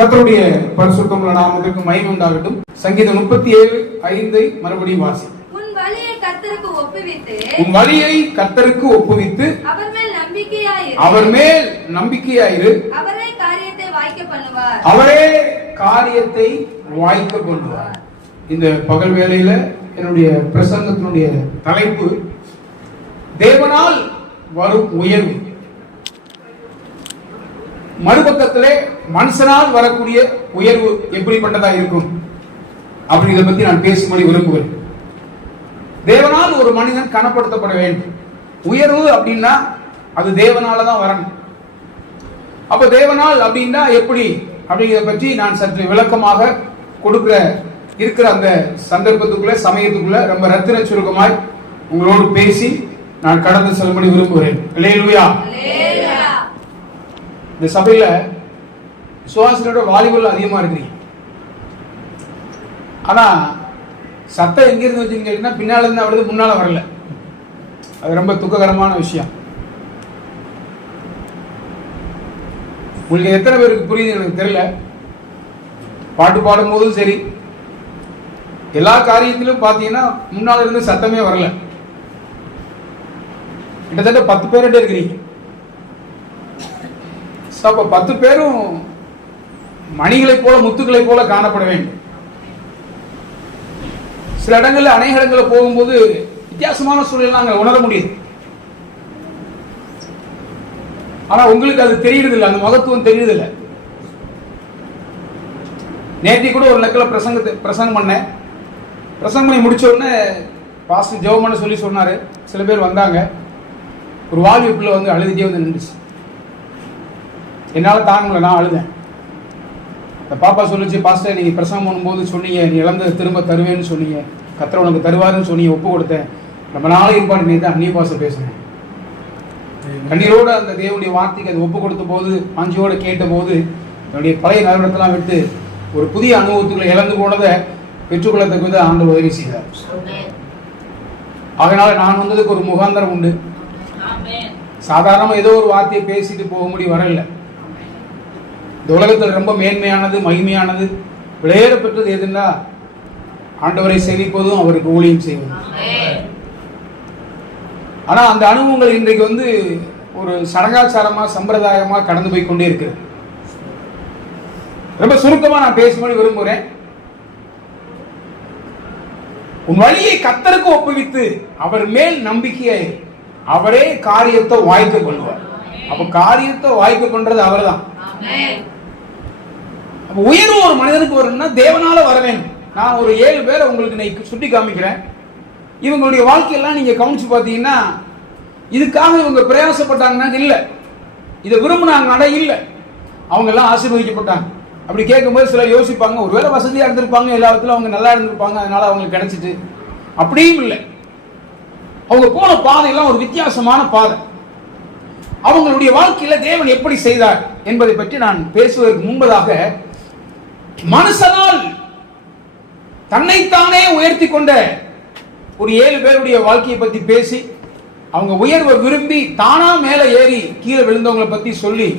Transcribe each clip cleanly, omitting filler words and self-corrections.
கர்த்தருடைய பரிசுத்தமுள்ள நாமத்திற்கு மகிமை உண்டாகட்டும். சங்கீதம் 37:5 மறுபடியும் வாசி. உன் வழியை கர்த்தருக்கு ஒப்புவித்து, உன் வழியை கர்த்தருக்கு ஒப்புவித்து, அவர் மேல் நம்பிக்கையாயிரு, அவர் மேல் நம்பிக்கையாயிரு, அவரே காரியத்தை வாய்க்க பண்ணுவார், அவரே காரியத்தை வாய்க்க பண்ணுவார். இந்த பகல் வேளையில என்னுடைய பிரசங்கத்தினுடைய தலைப்பு தேவனால் வரும் உயர்வு. மறுபக்கத்திலே மனுஷனால் வரக்கூடிய உயர்வு எப்படிப்பட்டதா இருக்கும் அப்படி இதை பத்தி நான் பேசும்படி விரும்புகிறேன். தேவனால் ஒரு மனிதன் கனப்படுத்தப்பட வேண்டும். உயர்வு அப்படின்னா அது தேவனாலதான் வரணும். அப்ப தேவனால் அப்படின்னா எப்படி அப்படிங்கிறத பற்றி நான் சற்று விளக்கமாக இருக்கிற அந்த சந்தர்ப்பத்துக்குள்ள சமயத்துக்குள்ள ரொம்ப ரத்தின சுருக்கமாய் உங்களோடு பேசி நான் கடந்து செல்லும்படி விரும்புகிறேன். அல்லேலூயா. இந்த சபையில சுவாசனோட வாலிபல் அதிகமா இருக்கிறீங்க. ஆனா சத்தம் எங்க இருந்து வச்சுன்னு கேட்டீங்கன்னா பின்னால இருந்து அவளுக்கு முன்னால வரல. அது ரொம்ப துக்ககரமான விஷயம். உங்களுக்கு எத்தனை பேருக்கு புரியுது எனக்கு தெரியல. பாட்டு பாடும் போதும் சரி, எல்லா காரியத்திலும் பாத்தீங்கன்னா முன்னால இருந்து சத்தமே வரல. கிட்டத்தட்ட 10 பேர்கிட்ட இருக்கிறீங்க. 10 பேரும் மணிகளை போல முத்துக்களை போல காணப்பட வேண்டும். சில இடங்கள்ல அநேக இடங்கள்ல போகும்போது வித்தியாசமான சூழலாம் அங்க உணர முடியுது. ஆனா உங்களுக்கு அது தெரியுது இல்லை, அந்த மகத்துவம் தெரியுது இல்லை. நேற்று கூட ஒரு நக்கல பிரசங்கம் பண்ணேன். பிரசங்கம் பண்ணி முடிச்ச உடனே பாஸ்டர் ஜெபம் பண்ண சொல்லி சொன்னாரு. சில பேர் வந்தாங்க. ஒரு வாலிப பிள்ளை வந்து அழுதுட்டே வந்து நின்றுச்சு. என்னால தாங்க முடியல, நான் அழுதேன். இந்த பாப்பா சொல்லிச்சு, பாஸ்டர் நீங்க பிரசங்கம் பண்ணும்போது சொன்னீங்க நீ இழந்ததை திரும்ப தருவேன்னு சொன்னீங்க, கர்த்தர் உனக்கு தருவாருன்னு சொன்னீங்க, ஒப்பு கொடுத்தேன். ரொம்ப நாளை இருப்பாடு நீ தான் அந்நிய பாச பேசுனேன். கண்ணீரோட அந்த தேவனுடைய வார்த்தைக்கு அது ஒப்பு கொடுத்த போது, வாஞ்சியோட கேட்ட போது, என்னுடைய பழைய நிறுவனத்தெல்லாம் விட்டு ஒரு புதிய அனுபவத்துக்குள்ள இழந்து போனதை பெற்றுக்கொள்ளத்தக்கது ஆண்டவர் உதவி செய்தார். அதனால நான் வந்ததுக்கு ஒரு முகாந்தரம் உண்டு. சாதாரணமா ஏதோ ஒரு வார்த்தையை பேசிட்டு போக முடியும் வரல. இந்த உலகத்தில் ரொம்ப மேன்மையானது மகிமையானது விளையாட பெற்றது எதுன்னா ஆண்டவரை சேவிப்பதும் அவருக்கு ஊழியம் செய்வதும். ஆனா அந்த அனுபவங்கள் இன்றைக்கு வந்து ஒரு சடங்காச்சாரமா சம்பிரதாயமா கடந்து போய் கொண்டே இருக்கிறது. ரொம்ப சுருக்கமா நான் பேசும்படி விரும்புகிறேன். உன் வழியை கர்த்தருக்கு ஒப்புவித்து அவர் மேல் நம்பிக்கையை, அவரே காரியத்தை வாய்க்க பண்ணுவார். அப்ப காரியத்தை வாய்க்க பண்றது அவர் தான். அப்ப உயர்வு ஒரு மனிதனுக்கு வரும்னா தேவனால வர வேண்டும். நான் ஒரு 7 பேரை உங்களுக்கு சுட்டி காமிக்கிறேன். இவங்களுடைய வாழ்க்கையெல்லாம் நீங்க கவனிச்சு பார்த்தீங்கன்னா இதுக்காக இவங்க பிரயாசப்பட்டாங்கன்னா இல்ல, இதை விரும்பினாங்கன்னா இல்ல, அவங்க எல்லாம் ஆசீர்வதிக்கப்பட்டாங்க. அப்படி கேட்கும்போது சிலர் யோசிப்பாங்க, ஒருவேளை வசதியா இருந்திருப்பாங்க, எல்லா இடத்துல அவங்க நல்லா இருந்திருப்பாங்க, அதனால அவங்களுக்கு கிடைச்சிட்டு. அப்படியும் இல்லை. அவங்க போன பாதையெல்லாம் ஒரு வித்தியாசமான பாதை. அவங்களுடைய வாழ்க்கையில தேவன் எப்படி செய்தார் என்பதை பற்றி நான் பேசுவதற்கு முன்பதாக மனுஷனால் தன்னைத்தானே உயர்த்தி கொண்ட ஒரு 7 பேருடைய வாழ்க்கையை பத்தி பேசி, அவங்க உயர்வை விரும்பி தானா மேல ஏறி கீழே விழுந்தவங்களை பத்தி சொல்லி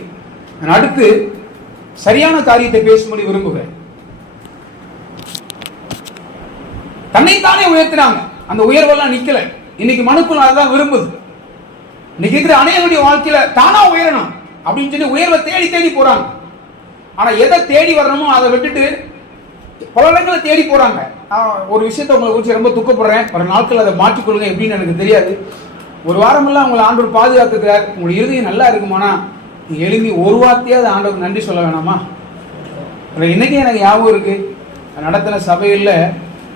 நான் அடுத்து சரியான காரியத்தை பேசும்படி விரும்புகிறேன். தன்னைத்தானே உயர்த்தினாங்க. அந்த உயர்வெல்லாம் நிக்கல. இன்னைக்கு மனுக்குள் அதுதான் விரும்புது. இன்னைக்கு இருக்கிற அநேகருடைய வாழ்க்கையில தானா உயரணும் அப்படின்னு சொல்லி உயர்வை தேடி தேடி போறாங்க. ஆனா எதை தேடி வரணுமோ அதை விட்டுட்டு பல இடங்களை தேடி போறாங்க. ஒரு விஷயத்தை உங்களை குறித்து ரொம்ப துக்கப்படுறேன். ஒரு நாட்கள் அதை மாற்றிக்கொள்ளுங்க எப்படின்னு எனக்கு தெரியாது. ஒரு வாரமெல்லாம் உங்களை ஆண்டவர் பாதுகாத்துக்கிறார். உங்களுடைய இறுதியம் நல்லா இருக்குமானா எழுப்பி ஒரு வார்த்தையாவது ஆண்டவருக்கு நன்றி சொல்ல வேணாமா? இன்னைக்கு எனக்கு ஞாபகம் இருக்கு, நடத்தின சபையில்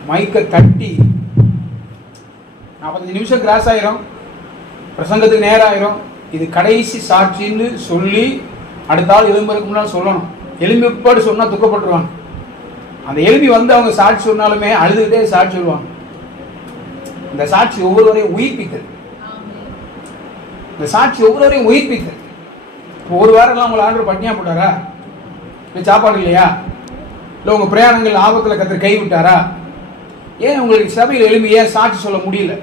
மைக்கை தட்டி 45 நிமிஷம் கிராஸ் ஆயிரும், பிரசங்கத்துக்கு நேரம் ஆயிரும். இது கடைசி சாட்சின்னு சொல்லி அடுத்த ஆள் எலும்புறதுக்கு முன்னால் சொல்லணும். எலும்பிப்பாடு சொன்னா துக்கப்பட்டுருவாங்க. அந்த எலும்பி வந்து அவங்க சாட்சி சொன்னாலுமே அழுதுகிட்டே சாட்சி சொல்லுவாங்க. இந்த சாட்சி ஒவ்வொருவரையும் உயிர்ப்பித்தது. இந்த சாட்சி ஒவ்வொருவரையும் உயிர்ப்பித்தது. இப்போ ஒரு வாரம் எல்லாம் உங்களை ஆண்டவர் பட்டினியா போட்டாரா? இல்லை சாப்பாடு இல்லையா? இல்லை உங்க பிரயாணங்கள் ஆபத்தில் கத்திர கை விட்டாரா? ஏன் உங்களுக்கு சபையில் எழுப்பி ஏன் சாட்சி சொல்ல முடியல?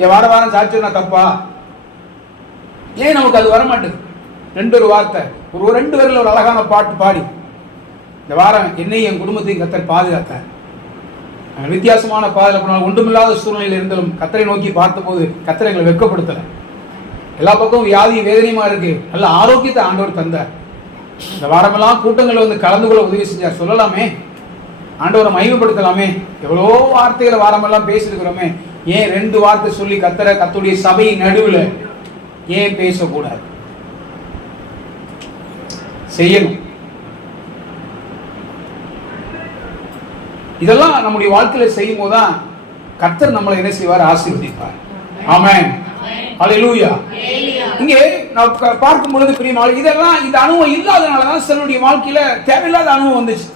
ஏன் வார வாரம் சாட்சி சொன்னா தப்பா? ஏன் நமக்கு அது வரமாட்டேது? 2 வார்த்தை, ஒரு 2 வரையில் ஒரு அழகான பாட்டு பாடி இந்த வாரம் என்னையும் என் குடும்பத்தையும் கர்த்தர் பாதுகாத்தார். நாங்கள் வித்தியாசமான பாதையில் போனால் ஒன்றுமில்லாத சூழ்நிலையில் இருந்தாலும் கர்த்தரை நோக்கி பார்த்தபோது கர்த்தர் எங்களை வெட்கப்படுத்தலை. எல்லா பக்கமும் வியாதி வேதனையுமா இருக்கு, நல்ல ஆரோக்கியத்தை ஆண்டவர் தந்தார். இந்த வாரமெல்லாம் கூட்டங்களை வந்து கலந்து கொள்ள உதவி செஞ்சார். சொல்லலாமே, ஆண்டவரை மகிமைப்படுத்தலாமே. எவ்வளோ வார்த்தைகளை வாரமெல்லாம் பேசிருக்கிறோமே, ஏன் 2 வார்த்தை சொல்லி கர்த்தருடைய சபை நடுவில் ஏன் பேசக்கூடாது? செய்யணும். இதெல்லாம் நம்முடைய வாழ்க்கையில செய்யும் போதுதான் கர்த்தர் நம்மளை என்ன செய்வார்? ஆசீர்வதிப்பார். ஆமென். ஹல்லேலூயா. இங்கே நான் பார்க்கும் பொழுது பிரியமானவர்களே, இதெல்லாம் இந்த அனுபவம் இல்லாதனாலதான் சிலருடைய வாழ்க்கையில தேவையில்லாத அனுபவம் வந்துச்சு.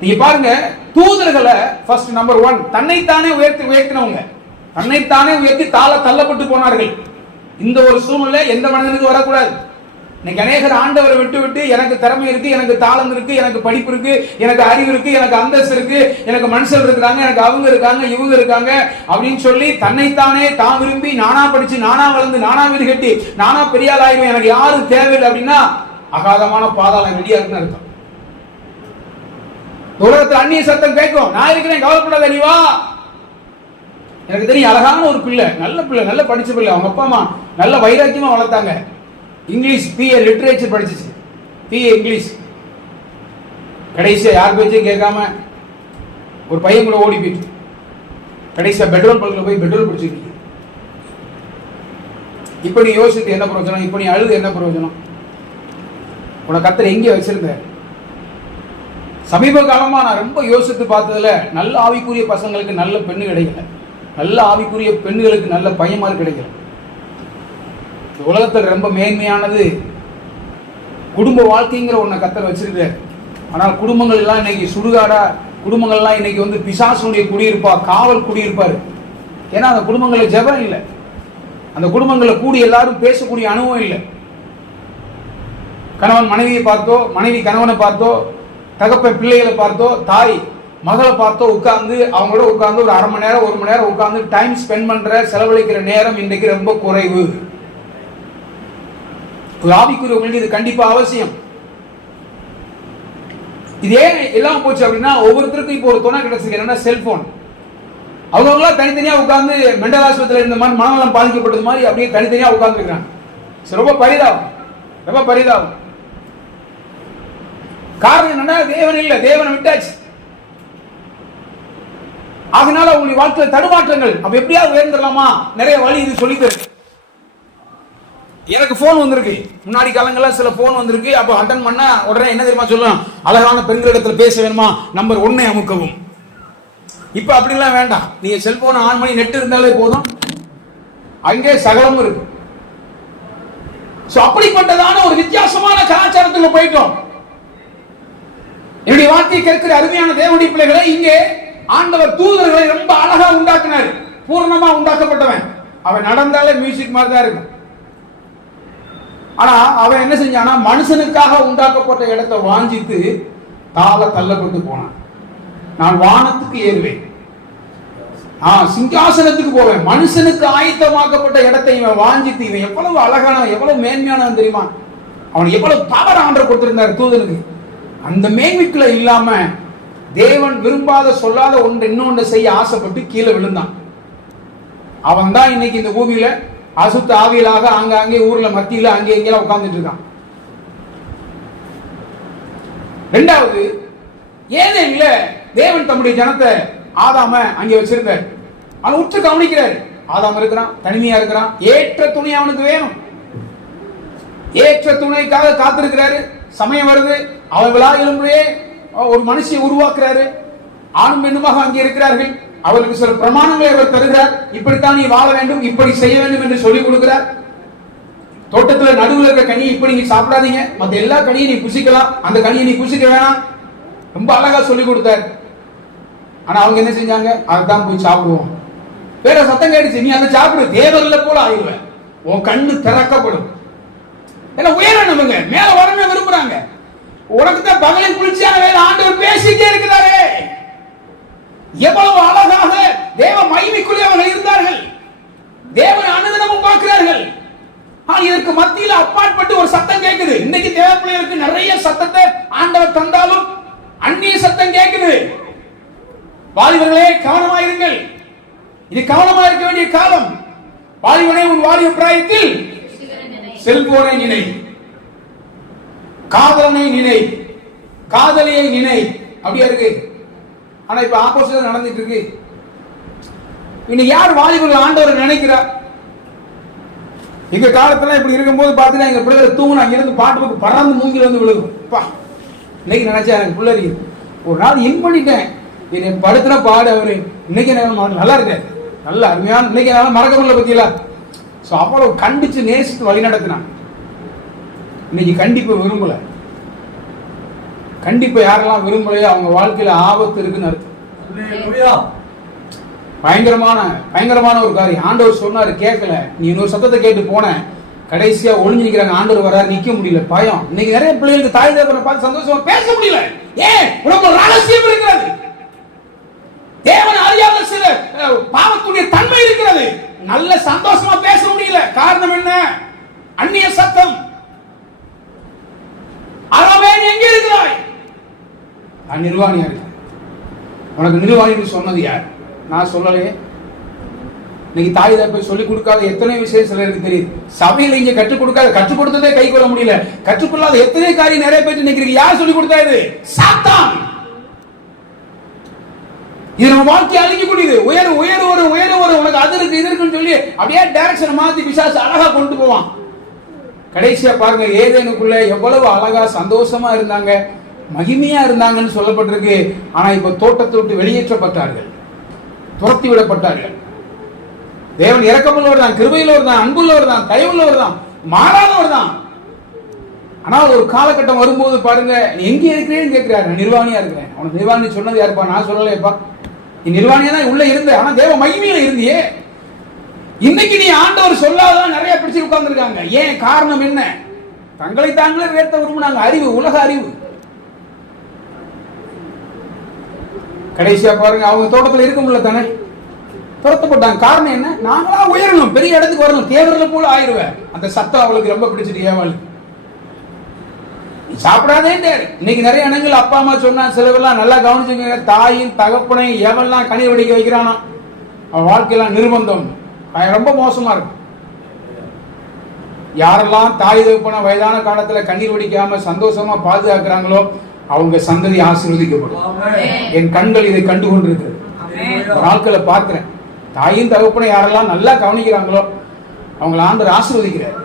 நீங்க பாருங்க, தூதர்களை ஃபர்ஸ்ட் நம்பர் 1 தன்னைத்தானே உயர்த்தினவங்க, தன்னைத்தானே உயர்த்தி தள்ளப்பட்டு போனார்கள். இந்த ஒரு சூழ்நிலை எந்த மனிதனுக்கு வரக்கூடாது. இன்னைக்கு அநேகர் ஆண்டவரை விட்டு எனக்கு திறமை இருக்கு, எனக்கு தாளம் இருக்கு, எனக்கு படிப்பு இருக்கு, எனக்கு அறிவு இருக்கு, எனக்கு அந்தஸ்து இருக்கு, எனக்கு மனுஷர் இருக்காங்க, எனக்கு அவங்க இருக்காங்க, இவங்க இருக்காங்க அப்படின்னு சொல்லி தன்னைத்தானே தான் விரும்பி நானா படிச்சு, நானா வளர்ந்து, நானா வீடு கட்டி, நானா பெரிய ஆள் ஆயிடுவேன், எனக்கு யாரும் தேவையில்லை அப்படின்னா அகாதமான பாதாளம் ரெடியா இருக்குன்னு அர்த்தம். உலகத்தில் அந்நிய சத்தம் கேட்கும், நான் இருக்கிறேன், கவலைப்படாத, நீ வா. எனக்கு தெரியும், அழகான ஒரு பிள்ளை, நல்ல படிச்ச பிள்ளை, அவங்க அப்பா அம்மா நல்ல வைராக்கியமா வளர்த்தாங்க. இங்கிலீஷ் பிஏ லிட்டரேச்சர் படிச்சிச்சு, பிஏ இங்கிலீஷ். கடைசியா யார் பேச்சையும் கேட்காம ஒரு பையன் கூட ஓடி போயிட்டு கடைசியா பெட்ரோல் பல்கில் போய் பெட்ரோல் பிடிச்சிருக்கீங்க. இப்ப நீ யோசித்து என்ன பிரயோஜனம்? இப்ப நீ அழுது என்ன பிரயோஜனம்? உனக்கு கர்த்தர் எங்கே வச்சிருந்த? சமீப காலமா நான் ரொம்ப யோசித்து பார்த்ததுல நல்ல ஆவிக்குரிய பசங்களுக்கு நல்ல பெண்ணு கிடைக்கல, நல்ல ஆவிக்குரிய பெண்களுக்கு நல்ல பையன்மார் கிடைக்கல. உலகத்தில் ரொம்ப மேன்மையானது குடும்ப வாழ்க்கைங்கிற ஒன்றை கர்த்தர் வச்சிருக்காரு. ஆனால் குடும்பங்கள் எல்லாம் இன்னைக்கு சுடுகாடா, குடும்பங்கள் எல்லாம் இன்னைக்கு வந்து பிசாசுடைய குடியிருப்பா, காவல் குடியிருப்பாரு. ஏன்னா அந்த குடும்பங்களில் ஜெபம் இல்லை, அந்த குடும்பங்களை கூடி எல்லாரும் பேசக்கூடிய அனுபவம் இல்லை. கணவன் மனைவியை பார்த்தோ, மனைவி கணவனை பார்த்தோ, தகப்பன் பிள்ளைகளை பார்த்தோ, தாய் மகளை பார்த்தோ உட்கார்ந்து அவங்களோட உட்கார்ந்து ஒரு 1/2 மணி நேரம் 1 மணி நேரம் உட்கார்ந்து டைம் ஸ்பெண்ட் பண்ற செலவழிக்கிற நேரம் இன்றைக்கு ரொம்ப குறைவு. ஒரு ஆவிக்குரியவங்களுக்கு இது கண்டிப்பா அவசியம். இது ஏன் எல்லாம் போச்சு அப்படின்னா, ஒவ்வொருத்தருக்கும் இப்போ ஒரு துணை கிடைச்சிருக்கு. என்னன்னா செல்போன். அவங்களா தனித்தனியா உட்கார்ந்து மெண்டல் ஆஸ்பத்திரியில் இருந்த மாதிரி, மனநலம் பாதிக்கப்பட்டது மாதிரி அப்படியே தனித்தனியா உட்கார்ந்து இருக்காங்க. ரொம்ப பரிதாபம், ரொம்ப பரிதாபம். காரணம் என்னன்னா, தேவன் இல்ல, தேவனை விட்டாச்சு. அதனால உங்களுடைய வாழ்க்கையில் தடுமாற்றங்கள். அப்ப எப்படியாவது உயர்ந்துடலாமா? நிறைய வழி இது சொல்லித்தரு. எனக்கு போன் வந்திருக்கு, முன்னாடி காலங்கள்ல சில போன் வந்திருக்கு. அப்ப அட்டன் பண்ணா உடனே என்ன தெரியுமா சொல்லலாம்? அழகான பெண்களிடத்தில் பேச வேணுமா, நம்பர் 1 அமுக்கவும். இப்ப அப்படிலாம் வேண்டாம், நீங்க செல்போன் ஆன் பண்ணி நெட் இருந்தாலே போதும், அங்கே சகலம் இருக்கு. அப்படிப்பட்டதான ஒரு வித்தியாசமான கலாச்சாரத்துக்கு போயிட்டோம். என்னுடைய வார்த்தையை கேட்கிற அருமையான தேவனுடைய பிள்ளைகளை, இங்கே ஆண்டவர் தூதர்களை ரொம்ப அழகா உண்டாக்குனார். பூர்ணமா உண்டாக்கப்பட்டவன். அவன் நடந்தாலே மியூசிக் மாதிரி தான் இருக்கும். ஆனா அவன் என்ன செஞ்சானா, மனுஷனுக்காக உண்டாக்கப்பட்ட இடத்தை வாஞ்சித்து தள்ளப்பட்டு போனான். நான் வானத்துக்கு ஏறுவேன், சிங்காசனத்துக்கு போவேன். மனுஷனுக்கு ஆயத்தமாக்கப்பட்ட இடத்தை இவன் வாஞ்சித்து, இவன் எவ்வளவு அழகான, எவ்வளவு மேன்மையானவன் தெரியுமா? அவன் எவ்வளவு பவர் ஆண்டர் கொடுத்திருந்தார் தூதனுக்கு. அந்த மேன்மைக்குள்ள இல்லாம தேவன் விரும்பாத சொல்லாத ஒன்று இன்னொன்று செய்ய ஆசைப்பட்டு கீழே விழுந்தான். அவன் தான் இன்னைக்கு இந்த பூமியில அசுத்த ஆவியலாக அங்கே ஊர்ல மத்தியில அங்கே எங்கெல்லாம் உட்கார்ந்துட்டு இருக்கான். 2வது, ஏதேன்ல தேவன் தம்முடைய ஜனத்தை ஆதாம அங்கே வச்சிருந்தார். அவன் உற்று கவனிக்கிறார். ஆதாம் இருக்கிறான், தனிமையா இருக்கிறான், ஏற்ற துணை அவனுக்கு வேணும். ஏற்ற துணைக்காக காத்திருக்கிறாரு. சமயம் வருது, அவன் விழா எழும்புவே ஒரு மனுஷியை உருவாக்குறாரு. ஆணும் பெண்ணுமாக அங்கே இருக்கிறார்கள். அவருக்கு சில பிரமாணங்களை அவர் தருகிறார். இப்படித்தான் நீ வாழ வேண்டும், இப்படி செய்ய வேண்டும் என்று சொல்லிக் கொடுக்கிறார். தோட்டத்தில் நடுவில் இருக்கிற கனியை இப்படி நீ சாப்பிடாதீங்க, மற்ற எல்லா கனியை நீ புசிக்கலாம், அந்த கனியை நீ புசிக்க வேணாம். ரொம்ப அழகா சொல்லிக் கொடுத்தார். ஆனா அவங்க என்ன செஞ்சாங்க? அதான் போய் சாப்பிடுவோம். வேற சத்தம் கேட்டுச்சு, நீ அதை சாப்பிடு, தேவர்ல போல ஆயிடுவேன், உன் கண்ணு திறக்கப்படும். ஏன்னா உயரணுங்க, மேல வரணும் விரும்புறாங்க. உனக்கு தான் பகலில் குளிர்ச்சியான வேலை ஆண்டவர் பேசிட்டே இருக்கிறாரே. எவ்வளவு அழகாக தேவ மகிமைக்குள்ளே அவர்கள் இருந்தார்கள். தேவனை அனுதினமும் பார்க்கிறார்கள். ஆனால் இதற்கு மத்தியில் அப்பாற்பட்டு ஒரு சத்தம் கேட்குது. இன்னைக்கு தேவ பிள்ளைகளுக்கு நிறைய சத்தத்தை ஆண்டவர் தந்தாலும் அந்நிய சத்தம் கேட்குது. வாலிபர்களே கவனமாயிருங்கள், இது கவனமா இருக்க வேண்டிய காலம். வாலிபனே, உன் வாலிப பிராயத்தில் செல்போனை நினை, காதலனை நினை, காதலியை நினை. அப்படியா இருக்கு. ஆனா இப்ப ஆப்போசிட் நடந்துட்டு இருக்கு. இன்னைக்கு யார் வாலிபர்கள் ஆண்டவரை நினைக்கிறார்? எங்க காலத்துல இப்படி இருக்கும்போது பாத்தீங்கன்னா எங்க பிள்ளைகளை தூங்கினா அங்கிருந்து பாட்டு பறந்து மூங்கில வந்து விழுகும். இன்னைக்கு நினைச்சா எனக்கு பிள்ளை ஒரு நாள் இன் பண்ணிட்டேன், என்னை படுத்துன பாடு அவரு. இன்னைக்கு நல்லா இருக்காரு, நல்ல அருமையான. இன்னைக்கு என்னால மறக்க முடியல பத்தியில. அவ்வளவு கண்டிச்சு நேசித்து வழி நடத்தினான். இன்னைக்கு கண்டிப்பை விரும்பல. கண்டிப்பை யாரெல்லாம் விரும்பலையோ அவங்க வாழ்க்கையில ஆபத்து இருக்குன்னு அர்த்தம். பயங்கரமான ஒரு காரியம். ஆண்டவர் சொன்னாரு, கேட்கல. நீ இன்னொரு சத்தத்தை கேட்டு போன, கடைசியா ஒளிஞ்சு நிக்கிறாங்க. ஆண்டவர் வர நிக்க முடியல, பயம். இன்னைக்கு நிறைய பிள்ளைகளுக்கு தாய் தகப்பனை பார்த்து சந்தோஷமா பேச முடியல. ஏன்? உனக்கு ரகசியம் இருக்கிறது, தேவன் அறியாத சில பாவத்துடைய தன்மை இருக்கிறது. நல்ல சந்தோஷமா பேச முடியல. காரணம் என்ன? அந்நிய சத்தம். அறவே நீ எங்க இருக்கிறாய்? நான் நிர்வாணியா இருக்கேன். உனக்கு நிர்வாணி சொன்னது யார்? நான் சொல்லலையே. இன்னைக்கு தாய் தகப்பை சொல்லிக் கொடுக்காத எத்தனை விஷயம் சிலருக்கு தெரியுது. சபையில இங்க கற்றுக் கொடுக்காத, கற்றுக் கொடுத்ததே கை கொள்ள முடியல. கற்றுக்கொள்ளாத எத்தனை காரியம் நிறைய பேர் நினைக்கிறீங்க. யார் சொல்லிக் கொடுத்தா? இது சாத்தான். இது நம்ம வாழ்க்கையை அழிக்கக்கூடியது. உயர் உனக்கு அது இருக்கு இது இருக்குன்னு சொல்லி அப்படியே டைரக்ஷன் மாத்தி பிசாசு அழகா கொண்டு போவான். கடைசியா பாருங்க, ஏதேனுக்குள்ள எவ்வளவு அழகா சந்தோஷமா இருந்தாங்க, மகிமையா இருந்தாங்கன்னு சொல்லப்பட்டிருக்கு. ஆனா இப்ப தோட்டத்தை விட்டு வெளியேற்றப்பட்டார்கள், துரத்தி விடப்பட்டார்கள். தேவன் இரக்கமுள்ளவர் தான், கிருபையுள்ளவர் தான், அன்புள்ளவர் தான், தயவுள்ளவர் தான், மாறாதவர் தான். ஆனால் ஒரு காலகட்டம் வரும்போது பாருங்க, நீ எங்க இருக்கிறேன்னு கேட்கிறாரு. நிர்வாணியா இருக்கிறேன். அவனுக்கு நிர்வாணி சொன்னது யாருப்பா? நான் சொல்லலையப்பா. நீ நிர்வாணியா தான் உள்ள இருந்த, ஆனா தேவ மகிமையில இருந்தியே. இன்னைக்கு நீ ஆண்டவர் சொல்லாதான் நிறைய பிடிச்சு உட்கார்ந்து இருக்காங்க. ஏன்? காரணம் என்ன? தங்களை தாங்களே வேர்த்த விரும்பினாங்க. அறிவு, உலக அறிவு. கடைசியா பாருங்க, அவங்க தோட்டத்தில் இருக்க முடியல தானே, துரத்தப்பட்டாங்க. காரணம் என்ன? நாங்களா உயரணும், பெரிய இடத்துக்கு வரணும், தேவர்களை போல ஆயிடுவேன். அந்த சத்தம் அவளுக்கு ரொம்ப பிடிச்சிட்டு ஏவாள் சாப்பிடாதே. இன்னைக்கு நிறைய இடங்கள் அப்பா அம்மா சொன்னா சிலவெல்லாம் நல்லா கவனிச்சுங்க. தாயின் தகப்பனை எவெல்லாம் கண்ணீர் வடிக்க வைக்கிறானா அவன் வாழ்க்கையெல்லாம் நிர்பந்தம். ரொம்ப மோசமா இருக்கு. யாரெல்லாம் தாய் தகப்பன வயதான காலத்துல கண்ணீர் வடிக்காம சந்தோஷமா பாதுகாக்கிறாங்களோ அவங்க சந்ததி ஆசீர்வதிக்கப்படும். என் கண்கள் இதை கண்டு கொண்டிருக்கிறது. நாட்களை பார்க்கிறேன். தாயின் தகப்பனை யாரெல்லாம் நல்லா கவனிக்கிறாங்களோ அவங்களை ஆண்டவர் ஆசீர்வதிக்கிறார்.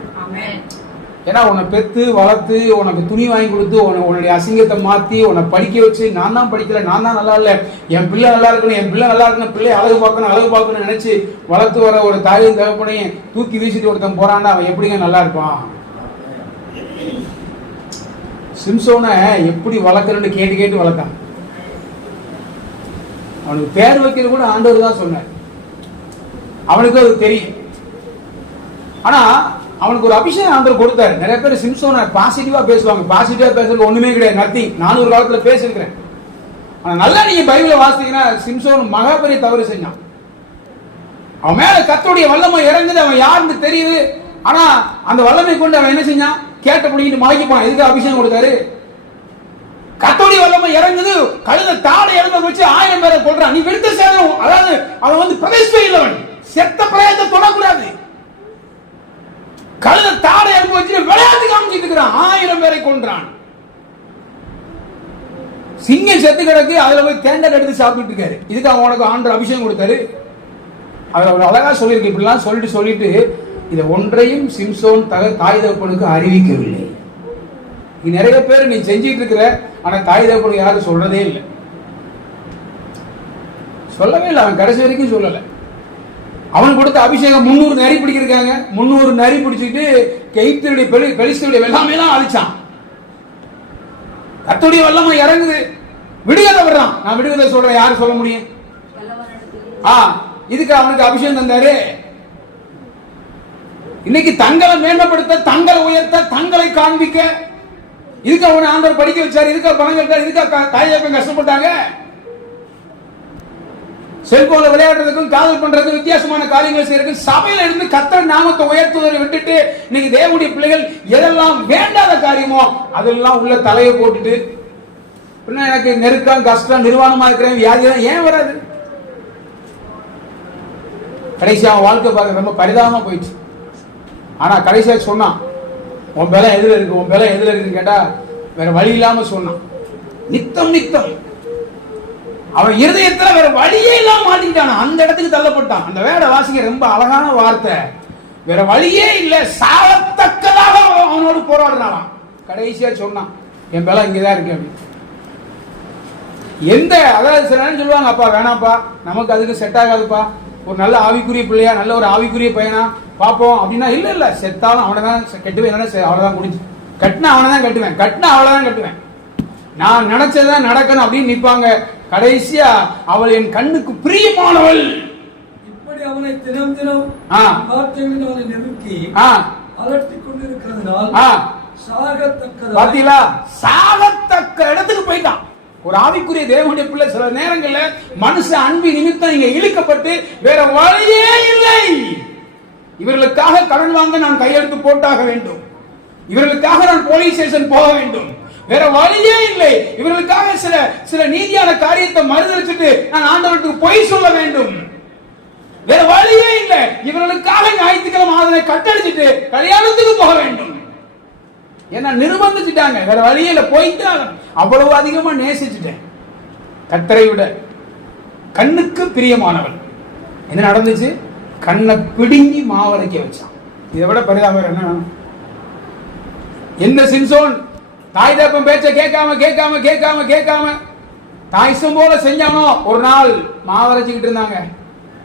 ஏன்னா உன்னை பெத்து வளர்த்து உனக்கு துணி வாங்கி கொடுத்து உன்னுடைய அசிங்கத்தை மாத்தி உன்னை படிக்க வச்சு, நான் தான் படிக்கல, நான் தான் நல்லா இல்லை, என் பிள்ளை நல்லா இருக்கணும், என் பிள்ளை நல்லா இருக்கணும், பிள்ளை அழகு பார்க்கணும்னு நினைச்சு வளர்த்து வர ஒரு தாயின் தகப்பனையும் தூக்கி வீசிட்டு ஒருத்தன் போறான்னா அவன் எப்படிங்க நல்லா இருப்பான்? சிம்சோனை எப்படி வளர்க்கணும்னு கேட்டு வளர்த்தான். அவனுக்கு பேர் வைக்கிறது கூட ஆண்டவர் தான் சொன்னார். அவனுக்கு அது தெரியும். ஆனா அவனுக்கு ஒரு அபிஷேகம் ஆண்டவர் கொடுத்தாரு. நிறைய பேர் சிம்சோனை பாசிட்டிவா பேசுவாங்க. பாசிட்டிவா பேசுறது ஒண்ணுமே கிடையாது, நத்திங். நான் ஒரு காலத்துல பேசிருக்கிறேன். ஆனா நல்லா நீங்க பைபிளை வாசித்தீங்கன்னா சிம்சோன் மகா பெரிய தவறு செஞ்சான். அவன் மேல கர்த்தருடைய வல்லமை இறங்குது, அவன் யாருன்னு தெரியுது. ஆனா அந்த வல்லமை கொண்டு அவன் என்ன செஞ்சான்? கேட்ட பிடிக்கிட்டு மலைக்குப்பான். எதுக்கு அபிஷேகம் கொடுத்தாரு? கர்த்தருடைய வல்லமை இறங்குது, கழுத தாடை இறங்க வச்சு 1000 பேரை கொள்றான். நீ விருத்த சேதம், அதாவது அவன் வந்து பிரதேசம் இல்லவன், செத்த பிரயத்தை தொடக்கூடாது. கழுத தாடை இறங்க வச்சு விளையாட்டு காமிச்சிட்டு இருக்கிறான். 1000 பேரை கொன்றான். சிங்கம் செத்து கிடக்கு, அதுல போய் தேண்டர் எடுத்து சாப்பிட்டு இருக்காரு. இதுக்கு அவன் உனக்கு ஆண்டவர் அபிஷேகம் கொடுத்தாரு. அவர் அவர் அழகா சொல்லியிருக்கு. இப்படிலாம் சொல்லிட்டு இதை ஒன்றையும் சிம்சோன் தாய் தகப்பனுக்கு அறிவிக்கவில்லை. நிறைய பேர் நீ செஞ்சிட்டு இருக்கிற, ஆனா தாய் தகப்பனுக்கு யாரும் சொல்றதே இல்லை, சொல்லவே இல்லை. அவன் கடைசி வரைக்கும் சொல்லல. அவனுக்கு கொடுத்த அபிஷேகம் 300 நரி பிடிக்கிறாங்க. 300 நரி பிடிச்சிட்டு கெய்த்தருடைய பெலிஸ்தருடைய எல்லாமே தான் அழிச்சான். கர்த்தருடைய வல்லமை இறங்குது, விடுதலை வர்றான். நான் விடுதலை சொல்றேன், யாரு சொல்ல முடியும்? இதுக்கு அவனுக்கு அபிஷேகம் தந்தாரு. இன்னைக்கு தங்களை மேன்மைப்படுத்த, தங்களை உயர்த்த, தங்களை காண்பிக்க இதுக்கு அவனை ஆண்டவர் படிக்க வச்சாரு. இதுக்கு பணம் கட்டாரு. இதுக்கு தாயப்பன் கஷ்டப்பட்டாங்க. செல்போன்ல விளையாடுறதுக்கும் காதல் பண்றதுக்கும் வித்தியாசமான காரியங்களை செய்யறதுக்கு சபையில இருந்து கர்த்தர் நாமத்தை உயர்த்துவதை விட்டுட்டு இன்னைக்கு தேவனுடைய பிள்ளைகள் எதெல்லாம் வேண்டாத காரியமோ அதெல்லாம் உள்ள தலையை போட்டுட்டு பின்ன எனக்கு நெருக்கம், கஷ்டம், நிர்வாணமா இருக்கிறேன், வியாதிதான் ஏன் வராது? கடைசி அவன் வாழ்க்கை பார்க்க ரொம்ப பரிதாபமா போயிடுச்சு. ஆனா கடைசியா சொன்னான், உன் பலம் எதுல இருக்கு, உன் பலம் எதுல இருக்குன்னு கேட்டா வேற வழி இல்லாம சொன்னான். நித்தம் நித்தம் அவன் இருதயத்துல வேற வழியே இல்லாம மாட்டிக்கிட்டான். அந்த இடத்துக்கு தள்ளப்பட்டான். அந்த வேட வாசிக்க ரொம்ப அழகான வார்த்தை, வேற வழியே இல்ல, சாவத்தக்கதாக அவனோடு போராடினான். கடைசியா சொன்னான், என் பலம் இங்கதான் இருக்கு அப்படின்னு. எந்த அதாவது சில நேரம் சொல்லுவாங்க, அப்பா வேணாப்பா, நமக்கு அதுக்கு செட் ஆகாதுப்பா, ஒரு நல்ல ஆவிக்குரிய பிள்ளையா, நல்ல ஒரு ஆவிக்குரிய பையனா பார்ப்போம் அப்படின்னா, இல்ல இல்ல செத்தாலும் அவனை தான் கட்டுவேன், அவ்வளவுதான் முடிஞ்சு. கட்டினா அவனை தான் கட்டுவேன், கட்டினா அவ்வளவுதான் கட்டுவேன், நான் நினைச்சதான் நடக்கணும் அப்படின்னு நிற்பாங்க. கடைசியா அவள் என் கண்ணுக்கு பிரியமானவள். இப்படி அவனை தினம் தினம் வார்த்தைகளில் அவனை நெருக்கி அலட்டிக் கொண்டிருக்கிறதுனால் பாத்தீங்களா, சாகத்தக்க இடத்துக்கு போயிட்டான். ஒரு ஆவிக்குரிய தேவனுடைய பிள்ளை சில நேரங்கள்ல மனுஷ அன்பு நிமித்தம் இங்க இழுக்கப்பட்டு வேற வழியே இல்லை. இவர்களுக்காக கடன் வாங்க நான் கையெழுத்து போட்டாக வேண்டும், இவர்களுக்காக நான் போலீஸ் ஸ்டேஷன் போக வேண்டும், வேற வழியே இல்லை. இவர்களுக்காக சில நீதியான காரியத்தை மறுதளிச்சுட்டு நான் ஆண்டவருக்கு பொய் சொல்ல வேண்டும், வேற வழியே இல்லை. இவர்களுக்காக ஞாயிற்றுக்கிழமை அதனை கட்டடிச்சுட்டு கல்யாணத்துக்கு போக வேண்டும். ஏன்னா நிர்பந்திச்சுட்டாங்க, வேற வழியில போயிட்டு அவ்வளவு அதிகமா நேசிச்சுட்டேன். கர்த்தரை விட கண்ணுக்கு பிரியமானவள். என்ன நடந்துச்சு? கண்ணை பிடுங்கி மாவரைக்க வச்சான். இதை விட பரிதாபம் என்ன? எந்த சிம்சோன் தாய் தகப்பன் பேச்ச கேட்காம கேட்காம கேட்காம கேட்காம தாய்சம் போல செஞ்சானோ, ஒரு நாள் மாவரைச்சுக்கிட்டு இருந்தாங்க.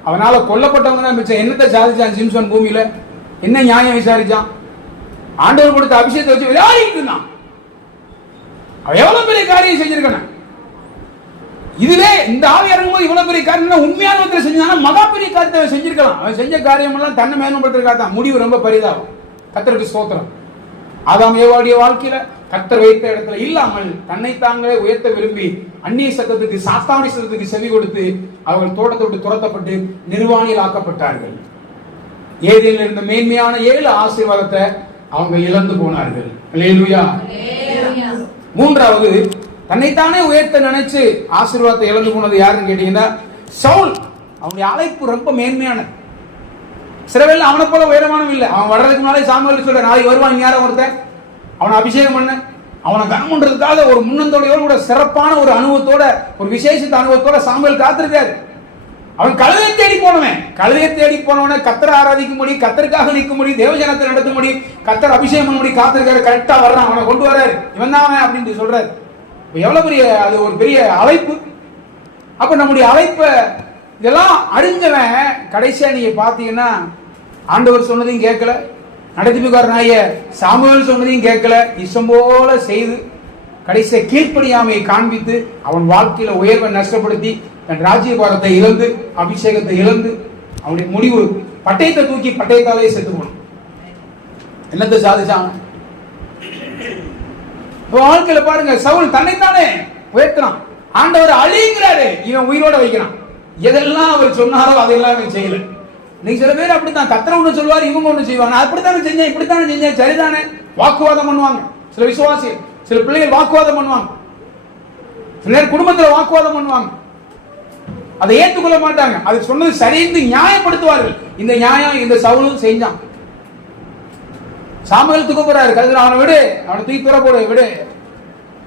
அவனால கொல்லப்பட்டவங்க தான் மிச்சம். என்னத்தை சாதிச்சான் சிம்சோன் பூமியில? என்ன நியாயம் விசாரிச்சான்? ஆண்டவர் கொடுத்த அபிஷேகத்தை வச்சு விளையாடிட்டு இருந்தான். அவன் எவ்வளவு பெரிய காரியம் செஞ்சிருக்கான். இதுவே இந்த ஆவி இறங்கும்போது இவ்வளவு பெரிய காரியம் உண்மையான செஞ்சானா மகா பெரிய காரியத்தை செஞ்சிருக்கலாம். அவன் செஞ்ச காரியம் எல்லாம் தன்னை மேம்படுத்திருக்காதான். முடிவு ரொம்ப பரிதாபம். கர்த்தருக்கு ஸ்தோத்திரம். ஆதாம் ஏவாளுடைய வாழ்க்கையில கர்த்தர் வைத்த இடத்துல இல்லாமல் தன்னை தாங்களே உயர்த்த விரும்பி அந்நிய சத்தத்துக்கு, சாத்தானி சத்தத்துக்கு செவி கொடுத்து அவர்கள் தோட்டத்தை விட்டு துரத்தப்பட்டு நிர்வாணியில் ஆக்கப்பட்டார்கள். ஏதேனில் இருந்த மேன்மையான 7 ஆசீர்வாதத்தை அவங்க இழந்து போனார்கள். அல்லேலூயா. மூன்றாவது, தன்னைத்தானே உயர்த்த நினைச்சு ஆசீர்வாதத்தை இழந்து போனது யாருன்னு கேட்டீங்கன்னா சவுல். அவனுடைய அழைப்பு ரொம்ப மேன்மையானது. சிறவேல அவனை போல உயரமானவன் இல்லை. அவன் வர்றதுக்கு முன்னாலே சாமுவேல் சொல்ற, நாளைக்கு வருவான் யாரும் ஒருத்தன், அவனை அபிஷேகம் பண்ண, அவனை கனம் பண்றதுக்காக ஒரு முன்னந்தோடையோடு கூட சிறப்பான ஒரு அனுபவத்தோட, ஒரு விசேஷித்த அனுபவத்தோட சாமுவேல் காத்திருக்காரு. அவன் கழுதையை தேடி போனவன். கழுதையை தேடி போனவன கத்தரை ஆராதிக்க முடியும், கத்தருக்காக நிற்க முடியும், தேவஜனத்தை நடத்த முடியும், கத்தர் அபிஷேகம் பண்ண முடியும். காத்திருக்காரு. கரெக்டா வர்றான், அவனை கொண்டு வர்றாரு. இவன் தான் அவன் அப்படின்னு சொல்றாரு. எவ்வளவு பெரிய அது ஒரு பெரிய அழைப்பு. அப்ப நம்முடைய அழைப்ப இதெல்லாம் அறிஞ்சவன் கடைசியா நீங்க பாத்தீங்கன்னா ஆண்டவர் சொன்னதையும் கேட்கல, நடத்திப்புக்காரனாய சாமுவேல் சொன்னதையும் கேட்கல, இஷ்டம் போல செய்து கடைசிய கீழ்ப்படியாமையை காண்பித்து அவன் வாழ்க்கையில உயர்வை நஷ்டப்படுத்தி தன் ராஜ்யபாரத்தை இழந்து அபிஷேகத்தை இழந்து அவனுடைய முடிவு பட்டயத்தை தூக்கி பட்டயத்தாலே செத்து போனான். என்னத்தை சாதிச்சான்? வாழ்க்கையில பாருங்க, சவுல் தன்னைத்தானே உயர்த்தினான். ஆண்டவர் அழிங்கிறாரு, இவன் உயிரோட வைக்கிறான். எதெல்லாம் அவர் சொன்னாரோ அதெல்லாம் அவன் செய்யல. நீங்க சில பேர் அப்படித்தான், கத்தரை ஒண்ணு சொல்லுவாரு, இவங்க ஒண்ணு செய்வாங்க. அப்படித்தானே செஞ்சேன், இப்படித்தானே செஞ்சேன், சரிதானே வாக்குவாதம் பண்ணுவாங்க. சில விசுவாசி, சில பிள்ளைகள் வாக்குவாதம் பண்ணுவாங்க, சில நேரம் குடும்பத்துல வாக்குவாதம் பண்ணுவாங்க. அதை ஏற்றுக்கொள்ள மாட்டாங்க. அது சொன்னது சரிந்து நியாயப்படுத்துவார்கள். இந்த நியாயம் இந்த சவுலும் செஞ்சான். சாமுவேல் தூக்க போறாரு, கருது அவனை விடு, அவனை தூக்கி தூர போடு, விடு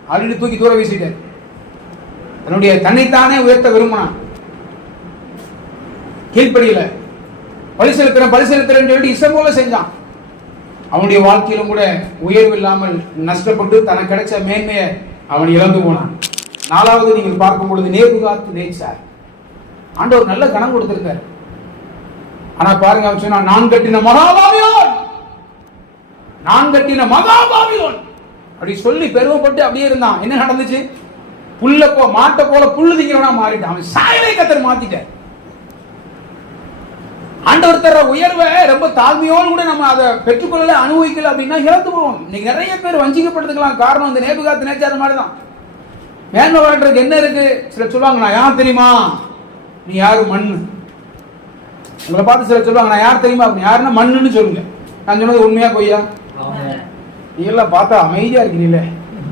அப்படின்னு தூக்கி தூர வீசிட்டார். தன்னுடைய தன்னைத்தானே உயர்த்த விரும்பினான், கீழ்ப்படியில பரிசெலுத்திறன் சொல்லி இஷ்டம் போல செஞ்சான். அவனுடைய வாழ்க்கையிலும் கூட உயர்வு இல்லாமல் நஷ்டப்பட்டு தனக்கு கிடைச்ச மேன்மையை அவன் இழந்து போனான். நாலாவது நீங்கள் பார்க்கும் பொழுது நேபுகாத் நேச்சார். ஆண்டவர் நல்ல கணம் கொடுத்திருக்காரு. ஆனா பாருங்க, அவன் சொன்னா, நான் கட்டின மகாபாபிலோன், நான் கட்டின மகாபாபிலோன் அப்படி சொல்லி பெருமைப்பட்டு அப்படியே இருந்தான். என்ன நடந்துச்சு? மாட்டை போல புல்லு திங்கிறவனா மாறிட்டான். அவன் சாயலை கத்தர் மாத்திட்டார். ஆண்டவர் தர உயர்வை ரொம்ப தாழ்மையோடு கூட நம்ம அதை பெற்றுக்கொள்ளல, அனுபவிக்கல அப்படின்னா இழந்து போவோம். இன்னைக்கு நிறைய பேர் வஞ்சிக்கப்படுறதுக்கலாம் காரணம் இந்த நேபுகாத் நேச்சார் மாதிரிதான். மேன்மை வாழ்றதுக்கு என்ன இருக்கு? சிலர் சொல்லுவாங்க, நான் யார் தெரியுமா? நீ யாரு? மண்ணு. உங்களை பார்த்து சிலர் சொல்லுவாங்க, நான் யார் தெரியுமா? யாருன்னா மண்ணுன்னு சொல்லுங்க. நான் சொன்னது உண்மையா பொய்யா? நீ எல்லாம் பார்த்தா அமைதியா இருக்கிறீங்களே,